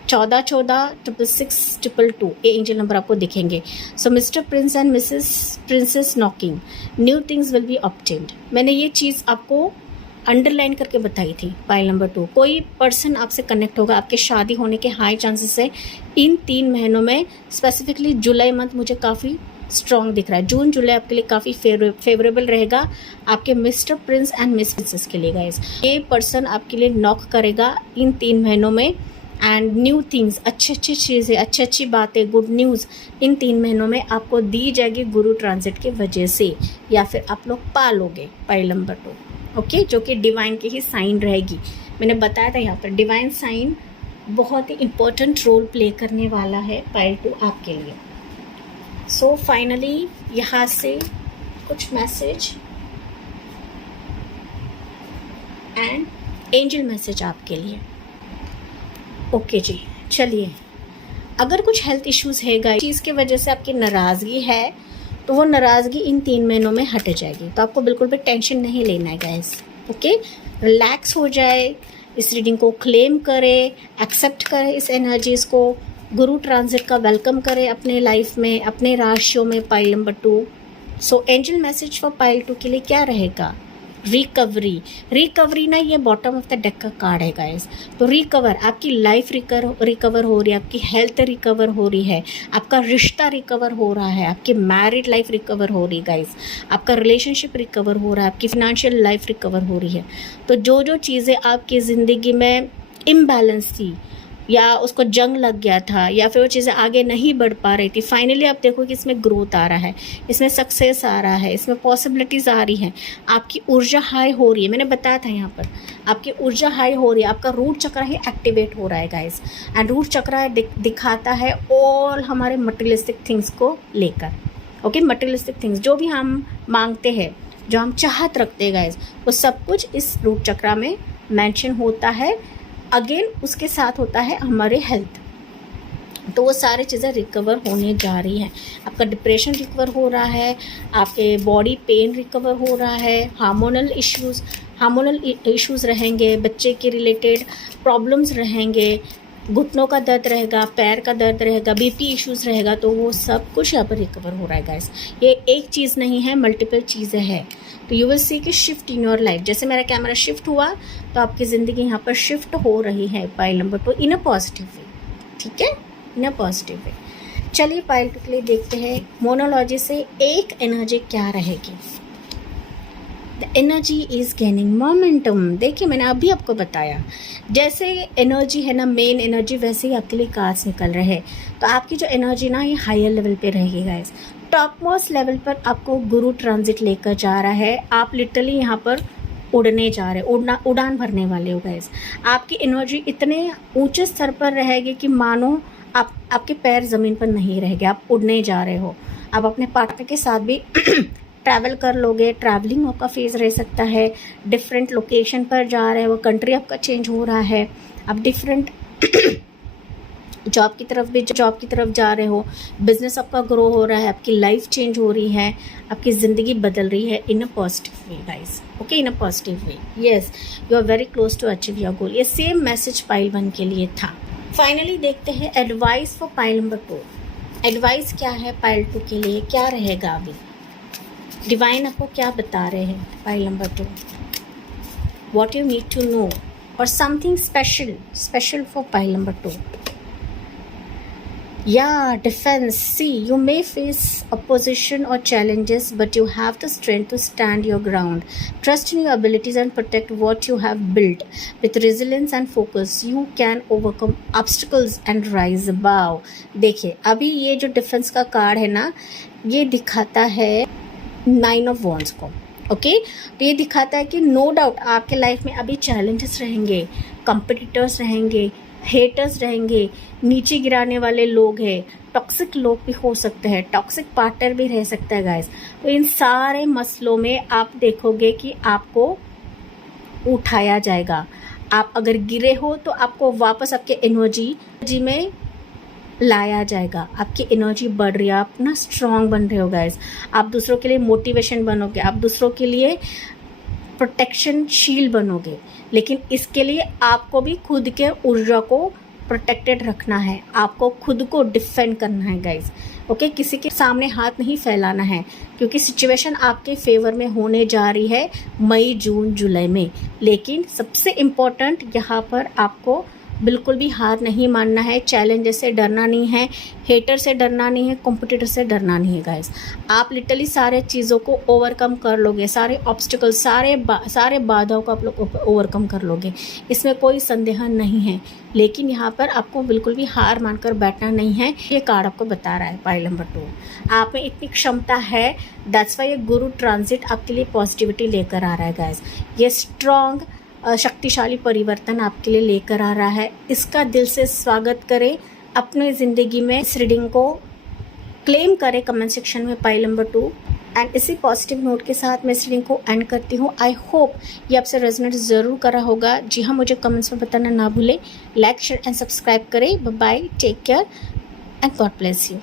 1414, 666, 222 ये एंजल नंबर आपको दिखेंगे। So Mr prince and Mrs princess knocking, new things will be obtained. मैंने ये चीज़ आपको अंडरलाइन करके बताई थी। पाइल नंबर 2, कोई पर्सन आपसे कनेक्ट होगा, आपके शादी होने के हाई चांसेस है इन 3 महीनों में। स्पेसिफिकली जुलाई मंथ मुझे काफ़ी स्ट्रॉन्ग दिख रहा है। जून जुलाई आपके लिए काफ़ी फेवरेबल रहेगा आपके mister prince and miss princess के लिए गाइस। ये पर्सन आपके लिए नॉक करेगा इन 3 महीनों में। एंड न्यू थिंग्स, अच्छी अच्छी चीज़ें, अच्छी अच्छी बातें, गुड न्यूज़ इन 3 महीनों में आपको दी जाएगी गुरु ट्रांजिट की वजह से, या फिर आप लोग पालोगे पाइल नंबर 2। ओके, जो कि डिवाइन की ही साइन रहेगी। मैंने बताया था यहाँ पर डिवाइन साइन बहुत ही इम्पोर्टेंट रोल प्ले करने वाला है पाइल 2 आपके लिए। सो फाइनली यहाँ से कुछ मैसेज एंड एंजल मैसेज आपके लिए। ओके जी, चलिए, अगर कुछ हेल्थ इश्यूज़ है गाइस, चीज़ की वजह से आपकी नाराज़गी है, तो वो नाराज़गी इन 3 महीनों में हट जाएगी। तो आपको बिल्कुल भी टेंशन नहीं लेना है गाइस। ओके, रिलैक्स हो जाए, इस रीडिंग को क्लेम करें, एक्सेप्ट करें इस एनर्जीज़ को, गुरु ट्रांजिट का वेलकम करें अपने लाइफ में, अपने राशियों में pile number 2। So angel message for pile 2 के लिए क्या रहेगा। रिकवरी, रिकवरी ना ये बॉटम ऑफ द डेक का कार्ड है गाइस। तो रिकवर, आपकी लाइफ रिकवर हो रही है, आपकी हेल्थ रिकवर हो रही है, आपका रिश्ता रिकवर हो रहा है, आपकी मैरिड लाइफ रिकवर हो रही है गाइस, आपका रिलेशनशिप रिकवर हो रहा है, आपकी फिनेंशियल लाइफ रिकवर हो रही है। तो जो जो चीज़ें आपकी ज़िंदगी में इम्बैलेंस थी, या उसको जंग लग गया था, या फिर वो चीज़ें आगे नहीं बढ़ पा रही थी, फाइनली आप देखो कि इसमें ग्रोथ आ रहा है, इसमें सक्सेस आ रहा है, इसमें पॉसिबिलिटीज़ आ रही हैं, आपकी ऊर्जा हाई हो रही है। मैंने बताया था यहाँ पर आपकी ऊर्जा हाई हो रही है, आपका रूट चक्र ही एक्टिवेट हो रहा है गाइस। एंड रूट चक्र दिखाता है ऑल हमारे मटेरियलिस्टिक थिंग्स को लेकर। ओके, मटेरियलिस्टिक थिंग्स जो भी हम मांगते हैं, जो हम चाहत रखते हैं गाइस, वो सब कुछ इस रूट चक्र में मैंशन होता है। अगेन उसके साथ होता है हमारे हेल्थ, तो वो सारी चीज़ें रिकवर होने जा रही हैं। आपका डिप्रेशन रिकवर हो रहा है, आपके बॉडी पेन रिकवर हो रहा है, हार्मोनल इश्यूज़ रहेंगे, बच्चे के रिलेटेड प्रॉब्लम्स रहेंगे, घुटनों का दर्द रहेगा, पैर का दर्द रहेगा, बीपी इश्यूज़ रहेगा, तो वो सब कुछ यहाँ पर रिकवर हो रहा है गाइस। ये एक चीज़ नहीं है, मल्टीपल चीज़ें हैं। तो यू विल सी कि शिफ्ट इन योर लाइफ, जैसे मेरा कैमरा शिफ्ट हुआ तो आपकी ज़िंदगी यहाँ पर शिफ्ट हो रही है pile number 2 in a positive वे। ठीक है, इन अ पॉजिटिव वे। चलिए पाइल 2 के लिए देखते हैं मोनोलॉजी से एक एनर्जी क्या रहेगी। The energy is gaining momentum. देखिए मैंने अभी आपको बताया, जैसे एनर्जी है ना मेन एनर्जी, वैसे ही आपके लिए कार्ड्स निकल रहे हैं। तो आपकी जो एनर्जी ना ये हायर लेवल पे रहेगी गाइस। टॉप मोस्ट लेवल पर आपको गुरु ट्रांजिट लेकर जा रहा है। आप लिटरली यहाँ पर उड़ने जा रहे हो, उड़ान भरने वाले हो गाइस। आपकी एनर्जी इतने ऊंचे स्तर पर रहेगी कि मानो आपके पैर ज़मीन पर नहीं रहेंगे, आप उड़ने जा रहे हो। आप अपने पार्टनर के साथ भी ट्रैवल कर लोगे, ट्रैवलिंग आपका फेज़ रह सकता है, डिफरेंट लोकेशन पर जा रहे हो, कंट्री आपका चेंज हो रहा है, आप डिफरेंट जॉब की तरफ जा रहे हो, बिजनेस आपका ग्रो हो रहा है, आपकी लाइफ चेंज हो रही है, आपकी ज़िंदगी बदल रही है in a positive way guys. Okay, in a positive way. Yes, you are very close to achieve your goal. ये सेम मैसेज पाइल 1 के लिए था। फाइनली देखते हैं advice for pile number 2। Advice क्या है पाइल 2 के लिए, क्या रहेगा अभी डिवाइन आपको क्या बता रहे हैं pile number 2, what you need to know, और something special for pile number 2। Yeah, defense. See, you may face opposition or challenges, but you have the strength to stand your ground. Trust in your abilities and protect what you have built. With resilience and focus, you can overcome obstacles and rise above. देखिए, अभी ये जो defence का card है ना, ये दिखाता है 9 ऑफ वॉन्ड्स को। ओके, तो ये दिखाता है कि नो डाउट आपके लाइफ में अभी चैलेंजेस रहेंगे, कंपिटिटर्स रहेंगे, हेटर्स रहेंगे, नीचे गिराने वाले लोग हैं, टॉक्सिक लोग भी हो सकते हैं, टॉक्सिक पार्टनर भी रह सकता है गाइस। तो इन सारे मसलों में आप देखोगे कि आपको उठाया जाएगा। आप अगर गिरे हो तो आपको वापस आपके एनर्जी में लाया जाएगा। आपकी एनर्जी बढ़ रही है, आप ना स्ट्रांग बन रहे हो गाइस। आप दूसरों के लिए मोटिवेशन बनोगे, आप दूसरों के लिए प्रोटेक्शन शील्ड बनोगे। लेकिन इसके लिए आपको भी खुद के ऊर्जा को प्रोटेक्टेड रखना है, आपको खुद को डिफेंड करना है गाइस। ओके, किसी के सामने हाथ नहीं फैलाना है, क्योंकि सिचुएशन आपके फेवर में होने जा रही है मई जून जुलाई में। लेकिन सबसे इम्पोर्टेंट यहाँ पर आपको बिल्कुल भी हार नहीं मानना है, चैलेंजेस से डरना नहीं है, हेटर से डरना नहीं है, कॉम्पिटिटर से डरना नहीं है गाइस। आप लिटरली सारे चीज़ों को ओवरकम कर लोगे, सारे ऑब्स्टिकल, सारे बाधाओं को आप लोग ओवरकम कर लोगे, इसमें कोई संदेह नहीं है। लेकिन यहाँ पर आपको बिल्कुल भी हार मानकर बैठना नहीं है, ये कार्ड आपको बता रहा है। पाइल नंबर 2, आप में इतनी क्षमता है, दैट्स वाई ये गुरु ट्रांजिट आपके लिए पॉजिटिविटी लेकर आ रहा है गाइस। ये स्ट्रॉन्ग शक्तिशाली परिवर्तन आपके लिए लेकर आ रहा है। इसका दिल से स्वागत करें, अपने ज़िंदगी में इस रीडिंग को क्लेम करें कमेंट सेक्शन में पाइल नंबर 2। एंड इसी पॉजिटिव नोट के साथ मैं इस रीडिंग को एंड करती हूँ। आई होप ये आपसे रेजोनेट ज़रूर करा होगा। जी हाँ, मुझे कमेंट्स में बताना ना भूलें। लाइक, शेयर एंड सब्सक्राइब करें। Bye bye, take care and God bless you.